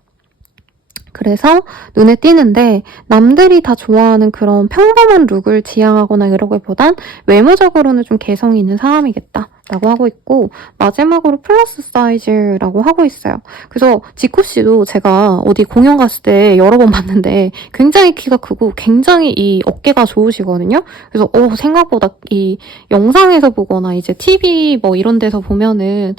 그래서 눈에 띄는데 남들이 다 좋아하는 그런 평범한 룩을 지향하거나 이러기보단 외모적으로는 좀 개성이 있는 사람이겠다. 라고 하고 있고, 마지막으로 플러스 사이즈라고 하고 있어요. 그래서 지코씨도 제가 어디 공연 갔을 때 여러 번 봤는데 굉장히 키가 크고 굉장히 이 어깨가 좋으시거든요. 그래서 생각보다 이 영상에서 보거나 이제 TV 뭐 이런 데서 보면은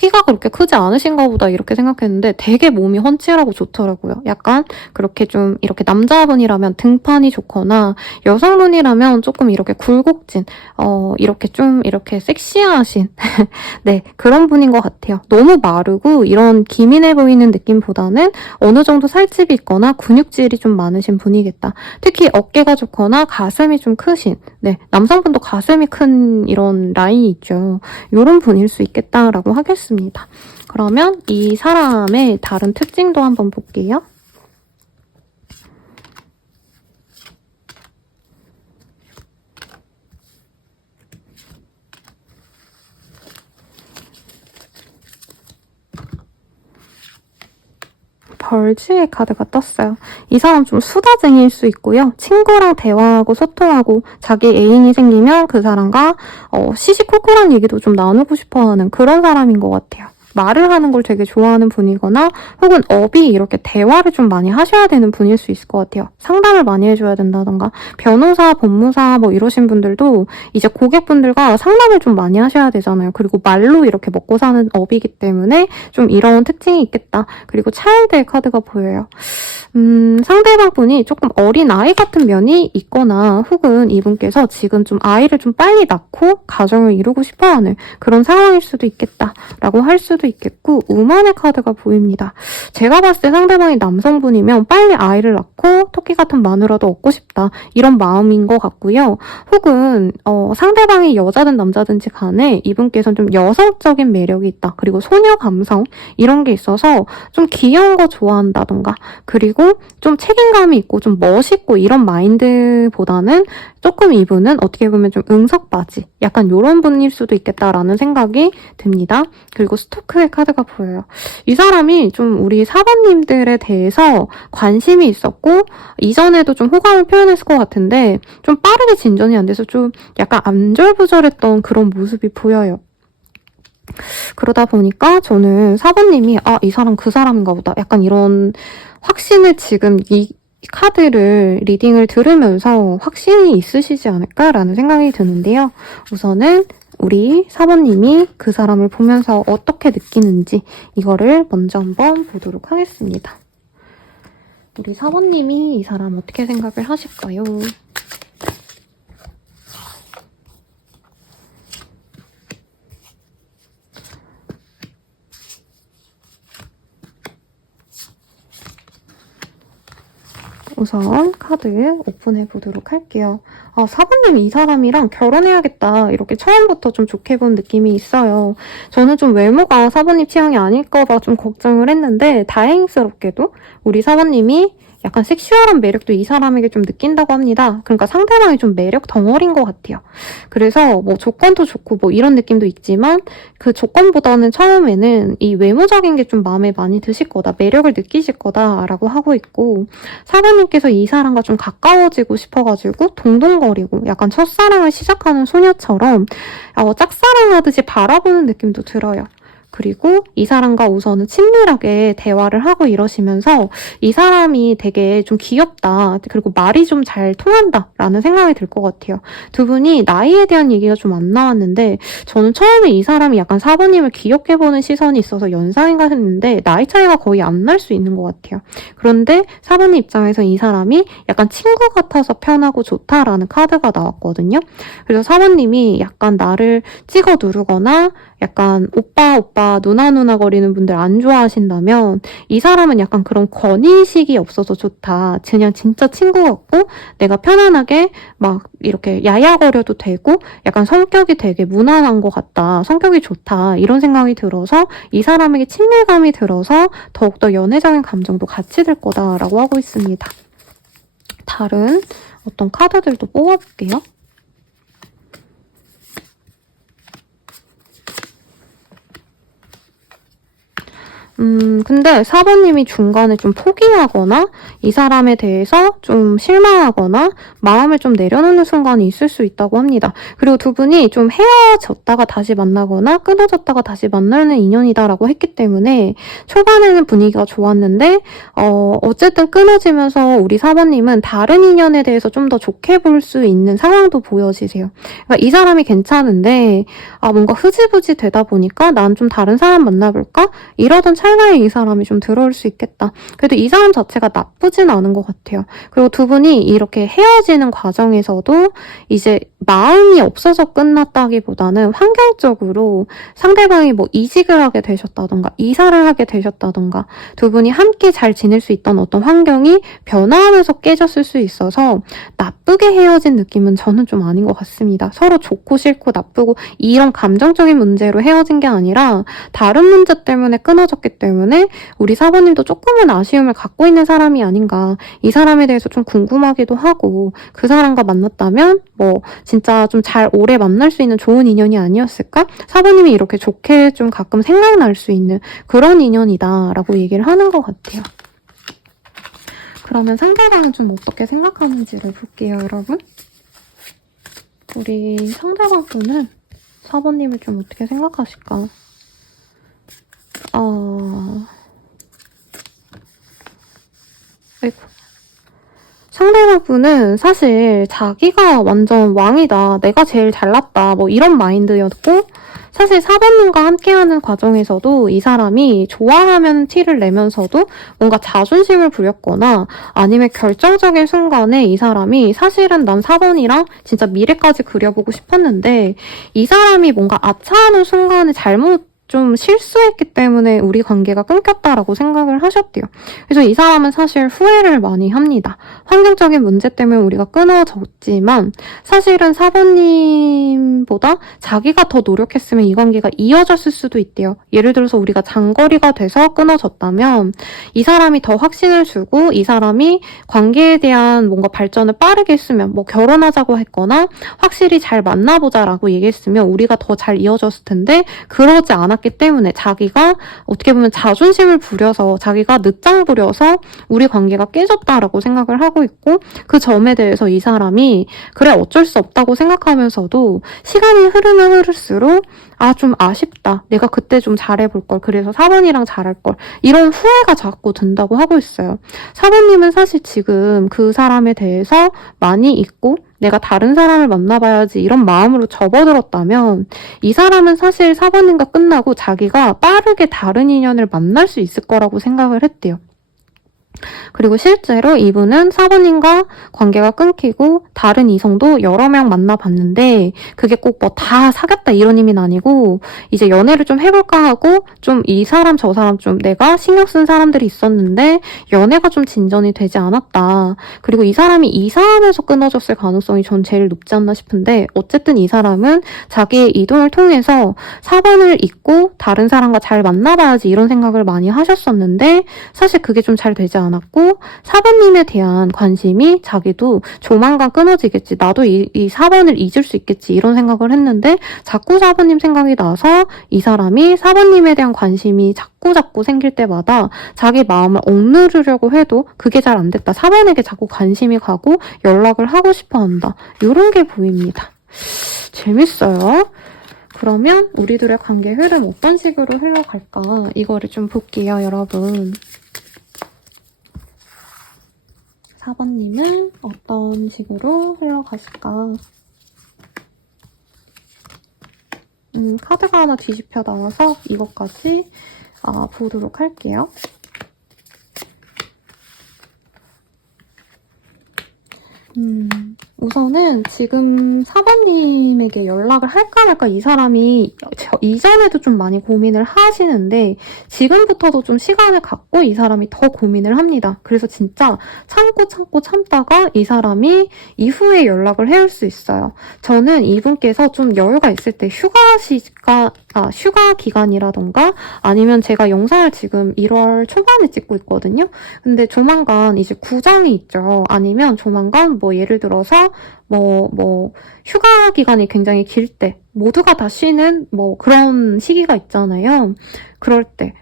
키가 그렇게 크지 않으신가 보다 이렇게 생각했는데 되게 몸이 훤칠하고 좋더라고요. 약간 그렇게 좀 이렇게 남자분이라면 등판이 좋거나 여성분이라면 조금 이렇게 굴곡진 이렇게 좀 이렇게 섹시하신 네, 그런 분인 것 같아요. 너무 마르고 이런 기민해 보이는 느낌보다는 어느 정도 살집이 있거나 근육질이 좀 많으신 분이겠다. 특히 어깨가 좋거나 가슴이 좀 크신, 네, 남성분도 가슴이 큰 이런 라인이 있죠. 이런 분일 수 있겠다라고 하겠습니다. 그러면 이 사람의 다른 특징도 한번 볼게요. 벌즈의 카드가 떴어요. 이 사람 좀 수다쟁이일 수 있고요. 친구랑 대화하고 소통하고 자기 애인이 생기면 그 사람과 시시콜콜한 얘기도 좀 나누고 싶어하는 그런 사람인 것 같아요. 말을 하는 걸 되게 좋아하는 분이거나 혹은 업이 이렇게 대화를 좀 많이 하셔야 되는 분일 수 있을 것 같아요. 상담을 많이 해줘야 된다던가 변호사, 법무사 뭐 이러신 분들도 이제 고객분들과 상담을 좀 많이 하셔야 되잖아요. 그리고 말로 이렇게 먹고 사는 업이기 때문에 좀 이런 특징이 있겠다. 그리고 차일드의 카드가 보여요. 상대방 분이 조금 어린 아이 같은 면이 있거나 혹은 이분께서 지금 좀 아이를 좀 빨리 낳고 가정을 이루고 싶어하는 그런 상황일 수도 있겠다라고 할 수도 있겠고, 우먼의 카드가 보입니다. 제가 봤을 때 상대방이 남성분이면 빨리 아이를 낳고 토끼 같은 마누라도 얻고 싶다 이런 마음인 것 같고요. 혹은 상대방이 여자든 남자든지 간에 이분께서는 좀 여성적인 매력이 있다. 그리고 소녀 감성 이런 게 있어서 좀 귀여운 거 좋아한다던가 그리고 좀 책임감이 있고 좀 멋있고 이런 마인드보다는 조금 이분은 어떻게 보면 좀 응석바지 약간 이런 분일 수도 있겠다라는 생각이 듭니다. 그리고 스토크의 카드가 보여요. 이 사람이 좀 우리 사관님들에 대해서 관심이 있었고 이전에도 좀 호감을 표현했을 것 같은데 좀 빠르게 진전이 안 돼서 좀 약간 안절부절했던 그런 모습이 보여요. 그러다 보니까 저는 사부님이 이 사람 그 사람인가 보다 약간 이런 확신을 지금 이 카드를 리딩을 들으면서 확신이 있으시지 않을까라는 생각이 드는데요. 우선은 우리 사부님이 그 사람을 보면서 어떻게 느끼는지 이거를 먼저 한번 보도록 하겠습니다. 우리 사부님이 이 사람 어떻게 생각을 하실까요? 우선 카드 오픈해 보도록 할게요. 사부님 이 사람이랑 결혼해야겠다 이렇게 처음부터 좀 좋게 본 느낌이 있어요. 저는 좀 외모가 사부님 취향이 아닐까봐 좀 걱정을 했는데 다행스럽게도 우리 사부님이 약간 섹슈얼한 매력도 이 사람에게 좀 느낀다고 합니다. 그러니까 상대방이 좀 매력 덩어리인 것 같아요. 그래서 뭐 조건도 좋고 뭐 이런 느낌도 있지만 그 조건보다는 처음에는 이 외모적인 게 좀 마음에 많이 드실 거다. 매력을 느끼실 거다라고 하고 있고 사부님께서 이 사람과 좀 가까워지고 싶어가지고 동동거리고 약간 첫사랑을 시작하는 소녀처럼 짝사랑하듯이 바라보는 느낌도 들어요. 그리고 이 사람과 우선은 친밀하게 대화를 하고 이러시면서 이 사람이 되게 좀 귀엽다. 그리고 말이 좀 잘 통한다. 라는 생각이 들 것 같아요. 두 분이 나이에 대한 얘기가 좀 안 나왔는데 저는 처음에 이 사람이 약간 사부님을 귀엽게 보는 시선이 있어서 연상인가 했는데 나이 차이가 거의 안 날 수 있는 것 같아요. 그런데 사부님 입장에서 이 사람이 약간 친구 같아서 편하고 좋다라는 카드가 나왔거든요. 그래서 사부님이 약간 나를 찍어 누르거나 약간 오빠 누나 거리는 분들 안 좋아하신다면 이 사람은 약간 그런 권위의식이 없어서 좋다. 그냥 진짜 친구 같고 내가 편안하게 막 이렇게 야야거려도 되고 약간 성격이 되게 무난한 것 같다. 성격이 좋다. 이런 생각이 들어서 이 사람에게 친밀감이 들어서 더욱더 연애적인 감정도 같이 들 거다라고 하고 있습니다. 다른 어떤 카드들도 뽑아볼게요. 근데 사부님이 중간에 좀 포기하거나 이 사람에 대해서 좀 실망하거나 마음을 좀 내려놓는 순간이 있을 수 있다고 합니다. 그리고 두 분이 좀 헤어졌다가 다시 만나거나 끊어졌다가 다시 만나는 인연이다라고 했기 때문에 초반에는 분위기가 좋았는데 어쨌든 끊어지면서 우리 사부님은 다른 인연에 대해서 좀 더 좋게 볼 수 있는 상황도 보여지세요. 그러니까 이 사람이 괜찮은데 뭔가 흐지부지 되다 보니까 난 좀 다른 사람 만나볼까? 이러던 찰나에 이 사람이 좀 들어올 수 있겠다. 그래도 이 사람 자체가 나쁘진 않은 것 같아요. 그리고 두 분이 이렇게 헤어지는 과정에서도 이제 마음이 없어서 끝났다기보다는 환경적으로 상대방이 뭐 이직을 하게 되셨다던가 이사를 하게 되셨다던가 두 분이 함께 잘 지낼 수 있던 어떤 환경이 변화하면서 깨졌을 수 있어서 나쁘게 헤어진 느낌은 저는 좀 아닌 것 같습니다. 서로 좋고 싫고 나쁘고 이런 감정적인 문제로 헤어진 게 아니라 다른 문제 때문에 끊어졌기 때문에 우리 사부님도 조금은 아쉬움을 갖고 있는 사람이 아닌가. 이 사람에 대해서 좀 궁금하기도 하고 그 사람과 만났다면 뭐 진짜 좀 잘 오래 만날 수 있는 좋은 인연이 아니었을까? 사부님이 이렇게 좋게 좀 가끔 생각날 수 있는 그런 인연이다라고 얘기를 하는 것 같아요. 그러면 상대방은 좀 어떻게 생각하는지를 볼게요, 여러분. 우리 상대방 분은 사부님을 좀 어떻게 생각하실까? 아이고. 상대방 분은 사실 자기가 완전 왕이다, 내가 제일 잘났다, 뭐 이런 마인드였고, 사실 사부님과 함께하는 과정에서도 이 사람이 좋아하면 티를 내면서도 뭔가 자존심을 부렸거나 아니면 결정적인 순간에 이 사람이 사실은 난 사부님이랑 진짜 미래까지 그려보고 싶었는데 이 사람이 뭔가 아차하는 순간에 잘못 좀 실수했기 때문에 우리 관계가 끊겼다라고 생각을 하셨대요. 그래서 이 사람은 사실 후회를 많이 합니다. 환경적인 문제 때문에 우리가 끊어졌지만 사실은 사부님보다 자기가 더 노력했으면 이 관계가 이어졌을 수도 있대요. 예를 들어서 우리가 장거리가 돼서 끊어졌다면 이 사람이 더 확신을 주고 이 사람이 관계에 대한 뭔가 발전을 빠르게 했으면 뭐 결혼하자고 했거나 확실히 잘 만나보자라고 얘기했으면 우리가 더 잘 이어졌을 텐데 그러지 않았기 때문에 자기가 어떻게 보면 자존심을 부려서 자기가 늦장 부려서 우리 관계가 깨졌다라고 생각을 하고 있고 그 점에 대해서 이 사람이 그래 어쩔 수 없다고 생각하면서도 시간이 흐르면 흐를수록 좀 아쉽다. 내가 그때 좀 잘해볼걸. 그래서 사부님이랑 잘할걸. 이런 후회가 자꾸 든다고 하고 있어요. 사부님은 사실 지금 그 사람에 대해서 많이 잊고 내가 다른 사람을 만나봐야지 이런 마음으로 접어들었다면 이 사람은 사실 사부님과 끝나고 자기가 빠르게 다른 인연을 만날 수 있을 거라고 생각을 했대요. 그리고 실제로 이분은 사부님과 관계가 끊기고 다른 이성도 여러 명 만나봤는데 그게 꼭 뭐 다 사귀었다 이런 의미는 아니고 이제 연애를 좀 해볼까 하고 좀 이 사람 저 사람 좀 내가 신경 쓴 사람들이 있었는데 연애가 좀 진전이 되지 않았다. 그리고 이 사람이 이사하면서 끊어졌을 가능성이 전 제일 높지 않나 싶은데 어쨌든 이 사람은 자기의 이동을 통해서 사번을 잊고 다른 사람과 잘 만나봐야지 이런 생각을 많이 하셨었는데 사실 그게 좀 잘 되지 않았고 사번님에 대한 관심이 자기도 조만간 끊어지겠지. 나도 이 사번을 잊을 수 있겠지. 이런 생각을 했는데 자꾸 사번님 생각이 나서 이 사람이 사번님에 대한 관심이 자꾸 생길 때마다 자기 마음을 억누르려고 해도 그게 잘 안 됐다. 사번에게 자꾸 관심이 가고 연락을 하고 싶어 한다. 이런 게 보입니다. 재밌어요. 그러면 우리들의 관계 흐름 어떤 식으로 흘러갈까? 이거를 좀 볼게요, 여러분. 4번님은 어떤 식으로 흘러가실까? 카드가 하나 뒤집혀 나와서 이것까지 보도록 할게요. 우선은 지금 4번님에게 연락을 할까 말까 이 사람이 이전에도 좀 많이 고민을 하시는데 지금부터도 좀 시간을 갖고 이 사람이 더 고민을 합니다. 그래서 진짜 참다가 이 사람이 이후에 연락을 해올 수 있어요. 저는 이분께서 좀 여유가 있을 때 휴가 기간이라던가 아니면 제가 영상을 지금 1월 초반에 찍고 있거든요. 근데 조만간 이제 구정이 있죠. 아니면 조만간 뭐 예를 들어서 휴가 기간이 굉장히 길 때 모두가 다 쉬는 뭐 그런 시기가 있잖아요. 그럴 때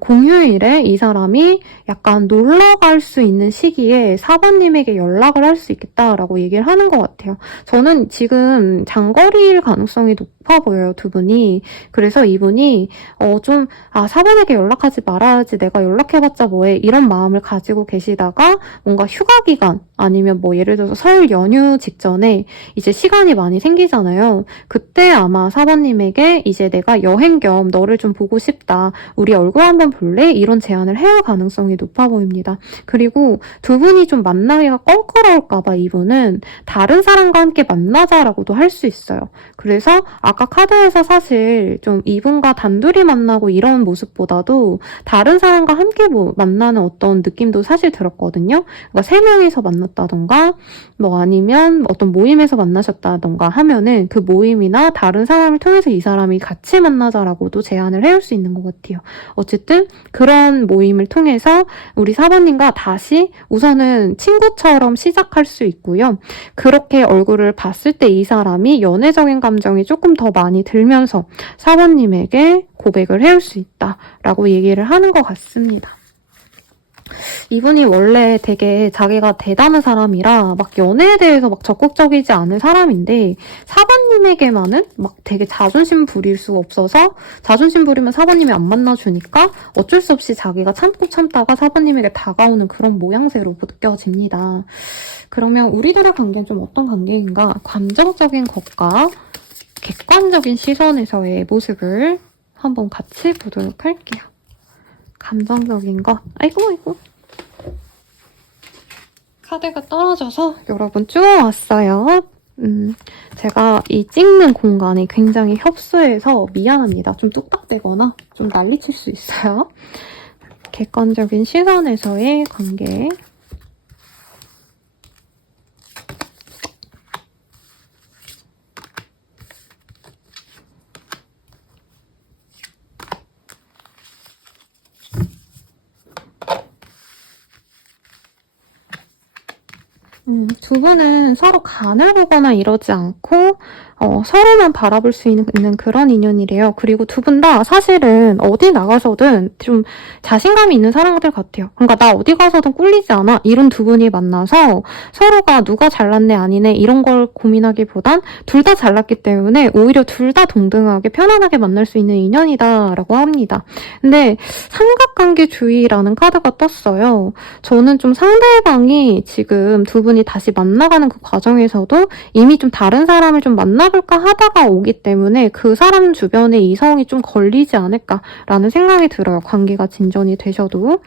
공휴일에 이 사람이 약간 놀러 갈 수 있는 시기에 4번님에게 연락을 할 수 있겠다라고 얘기를 하는 것 같아요. 저는 지금 장거리일 가능성이 높아 보여요, 두 분이. 그래서 이분이 4번에게 연락하지 말아야지, 내가 연락해봤자 뭐해, 이런 마음을 가지고 계시다가 뭔가 휴가 기간 아니면 뭐 예를 들어서 설 연휴 직전에 이제 시간이 많이 생기잖아요. 그때 아마 4번님에게 이제 내가 여행 겸 너를 좀 보고 싶다, 우리 얼굴 한번 볼래? 이런 제안을 해올 가능성이 높아 보입니다. 그리고 두 분이 좀 만나기가 껄끄러울까봐 이분은 다른 사람과 함께 만나자라고도 할 수 있어요. 그래서 아까 카드에서 사실 좀 이분과 단둘이 만나고 이런 모습보다도 다른 사람과 함께 만나는 어떤 느낌도 사실 들었거든요. 그러니까 3명이서 만났다던가 뭐 아니면 어떤 모임에서 만나셨다던가 하면은 그 모임이나 다른 사람을 통해서 이 사람이 같이 만나자라고도 제안을 해올 수 있는 것 같아요. 어쨌든 그런 모임을 통해서 우리 4번님과 다시 우선은 친구처럼 시작할 수 있고요. 그렇게 얼굴을 봤을 때 이 사람이 연애적인 감정이 조금 더 많이 들면서 4번님에게 고백을 해올 수 있다라고 얘기를 하는 것 같습니다. 이분이 원래 되게 자기가 대단한 사람이라 막 연애에 대해서 막 적극적이지 않은 사람인데 4번님에게만은 막 되게 자존심 부릴 수가 없어서 자존심 부리면 4번님이 안 만나주니까 어쩔 수 없이 자기가 참고 참다가 4번님에게 다가오는 그런 모양새로 느껴집니다. 그러면 우리들의 관계는 좀 어떤 관계인가? 감정적인 것과 객관적인 시선에서의 모습을 한번 같이 보도록 할게요. 감정적인 것. 아이고. 카드가 떨어져서 여러분 주워왔어요. 제가 이 찍는 공간이 굉장히 협소해서 미안합니다. 좀 뚝딱대거나 좀 난리칠 수 있어요. 객관적인 시선에서의 관계. 두 분은 서로 간을 보거나 이러지 않고 서로만 바라볼 수 있는 그런 인연이래요. 그리고 두 분 다 사실은 어디 나가서든 좀 자신감이 있는 사람들 같아요. 그러니까 나 어디 가서든 꿀리지 않아, 이런 두 분이 만나서 서로가 누가 잘났네 아니네 이런 걸 고민하기보단 둘 다 잘났기 때문에 오히려 둘 다 동등하게 편안하게 만날 수 있는 인연이다라고 합니다. 근데 삼각관계주의라는 카드가 떴어요. 저는 좀 상대방이 지금 두 분이 다시 만나가는 그 과정에서도 이미 좀 다른 사람을 좀 만나볼까 하다가 오기 때문에 그 사람 주변에 이성이 좀 걸리지 않을까라는 생각이 들어요. 관계가 진전이 되셔도.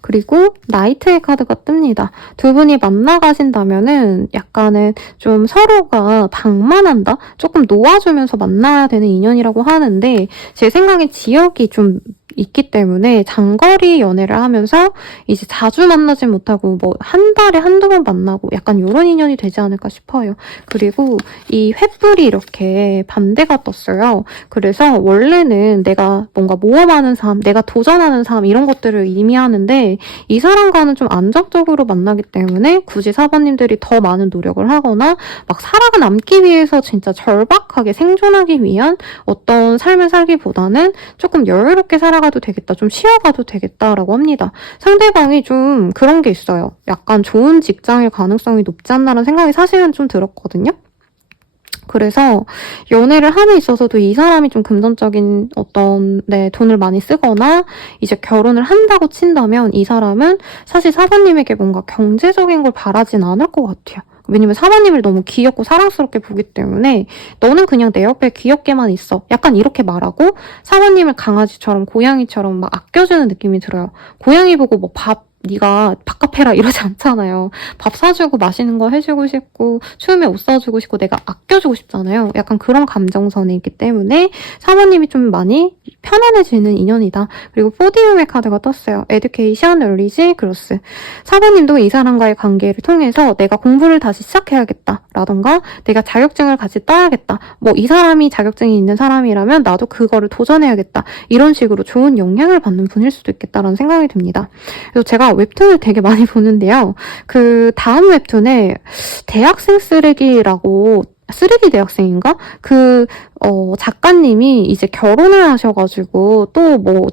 그리고 나이트의 카드가 뜹니다. 두 분이 만나가신다면은 약간은 좀 서로가 방만한다? 조금 놓아주면서 만나야 되는 인연이라고 하는데 제 생각에 지역이 좀 있기 때문에 장거리 연애를 하면서 이제 자주 만나진 못하고 뭐 한 달에 한두 번 만나고 약간 이런 인연이 되지 않을까 싶어요. 그리고 이 횃불이 이렇게 반대가 떴어요. 그래서 원래는 내가 뭔가 모험하는 삶, 내가 도전하는 삶 이런 것들을 의미하는데 이 사람과는 좀 안정적으로 만나기 때문에 굳이 4번님들이 더 많은 노력을 하거나 막 살아남기 위해서 진짜 절박하게 생존하기 위한 어떤 삶을 살기보다는 조금 여유롭게 살아가도 되겠다, 좀 쉬어가도 되겠다라고 합니다. 상대방이 좀 그런 게 있어요. 약간 좋은 직장일 가능성이 높지 않나라는 생각이 사실은 좀 들었거든요. 그래서 연애를 함에 있어서도 이 사람이 좀 금전적인 어떤 돈을 많이 쓰거나 이제 결혼을 한다고 친다면 이 사람은 사실 4번님에게 뭔가 경제적인 걸 바라진 않을 것 같아요. 왜냐면 4번님을 너무 귀엽고 사랑스럽게 보기 때문에 너는 그냥 내 옆에 귀엽게만 있어, 약간 이렇게 말하고 4번님을 강아지처럼 고양이처럼 막 아껴주는 느낌이 들어요. 고양이 보고 뭐 네가 밥값 해라 이러지 않잖아요. 밥 사주고 맛있는 거 해주고 싶고 추우면 옷 사주고 싶고 내가 아껴주고 싶잖아요. 약간 그런 감정선이 있기 때문에 4번님이 좀 많이 편안해지는 인연이다. 그리고 포디움의 카드가 떴어요. 에듀케이션, 널리지, 그로스. 4번님도 이 사람과의 관계를 통해서 내가 공부를 다시 시작해야겠다 라던가 내가 자격증을 같이 따야겠다, 뭐 이 사람이 자격증이 있는 사람이라면 나도 그거를 도전해야겠다, 이런 식으로 좋은 영향을 받는 분일 수도 있겠다라는 생각이 듭니다. 그래서 제가 웹툰을 되게 많이 보는데요. 그 다음 웹툰에 대학생 쓰레기 대학생인가? 작가님이 이제 결혼을 하셔가지고 또 뭐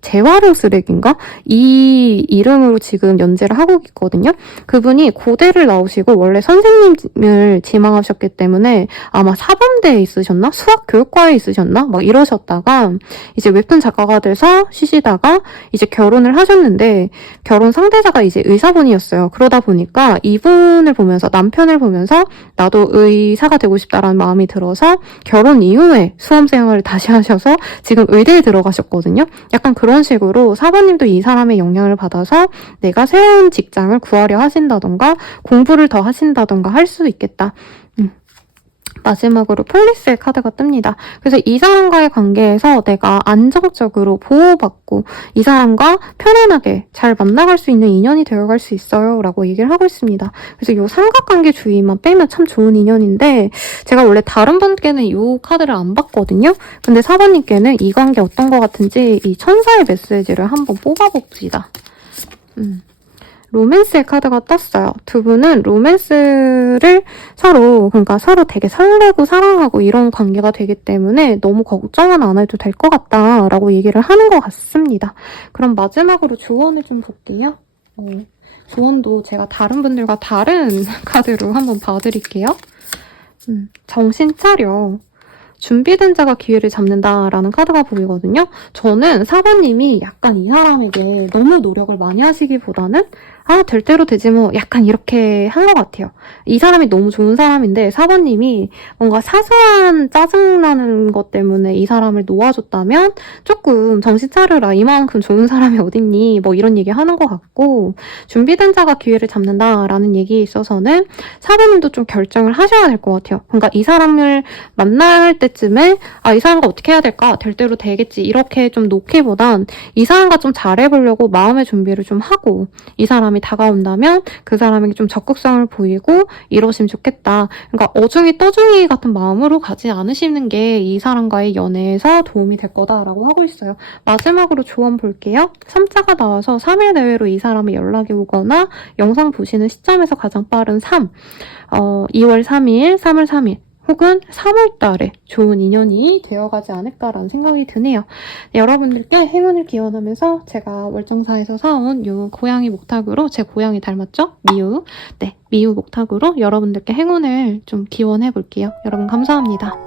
재활용 쓰레기인가? 이 이름으로 지금 연재를 하고 있거든요. 그분이 고대를 나오시고 원래 선생님을 지망하셨기 때문에 아마 사범대에 있으셨나? 수학교육과에 있으셨나? 막 이러셨다가 이제 웹툰 작가가 돼서 쉬시다가 이제 결혼을 하셨는데 결혼 상대자가 이제 의사분이었어요. 그러다 보니까 이분을 보면서 남편을 보면서 나도 의사가 되고 싶다라는 마음이 들어서 결혼 이후에 수험생활을 다시 하셔서 지금 의대에 들어가셨거든요. 약간 그런 식으로 사모님도 이 사람의 영향을 받아서 내가 새로운 직장을 구하려 하신다던가 공부를 더 하신다던가 할 수 있겠다. 마지막으로 폴리스의 카드가 뜹니다. 그래서 이 사람과의 관계에서 내가 안정적으로 보호받고 이 사람과 편안하게 잘 만나갈 수 있는 인연이 되어갈 수 있어요 라고 얘기를 하고 있습니다. 그래서 이 삼각관계 주의만 빼면 참 좋은 인연인데 제가 원래 다른 분께는 이 카드를 안 봤거든요. 근데 사번님께는 이 관계 어떤 것 같은지 이 천사의 메시지를 한번 뽑아봅시다. 로맨스의 카드가 떴어요. 두 분은 로맨스를 그러니까 서로 되게 설레고 사랑하고 이런 관계가 되기 때문에 너무 걱정은 안 해도 될 것 같다라고 얘기를 하는 것 같습니다. 그럼 마지막으로 조언을 좀 볼게요. 조언도 제가 다른 분들과 다른 카드로 한번 봐드릴게요. 정신 차려. 준비된 자가 기회를 잡는다라는 카드가 보이거든요. 저는 사관님이 약간 이 사람에게 너무 노력을 많이 하시기보다는 될 대로 되지 뭐 약간 이렇게 한 것 같아요. 이 사람이 너무 좋은 사람인데 사관님이 뭔가 사소한 짜증나는 것 때문에 이 사람을 놓아줬다면 조금 정신 차려라. 이만큼 좋은 사람이 어딨니? 뭐 이런 얘기 하는 것 같고 준비된 자가 기회를 잡는다라는 얘기에 있어서는 사관님도 좀 결정을 하셔야 될 것 같아요. 그러니까 이 사람을 만날 때쯤에 이 사람과 어떻게 해야 될까? 될 대로 되겠지. 이렇게 좀 놓기보단 이 사람과 좀 잘해보려고 마음의 준비를 좀 하고 이 사람이 다가온다면 그 사람에게 좀 적극성을 보이고 이러시면 좋겠다. 그러니까 어중이 떠중이 같은 마음으로 가지 않으시는 게 이 사람과의 연애에서 도움이 될 거다라고 하고 있어요. 마지막으로 조언 볼게요. 3자가 나와서 3일 내외로 이 사람이 연락이 오거나 영상 보시는 시점에서 가장 빠른 2월 3일, 3월 3일 혹은 3월 달에 좋은 인연이 되어가지 않을까라는 생각이 드네요. 네, 여러분들께 행운을 기원하면서 제가 월정사에서 사온 요 고양이 목탁으로 제 고양이 닮았죠? 미우. 네, 미우 목탁으로 여러분들께 행운을 좀 기원해 볼게요. 여러분 감사합니다.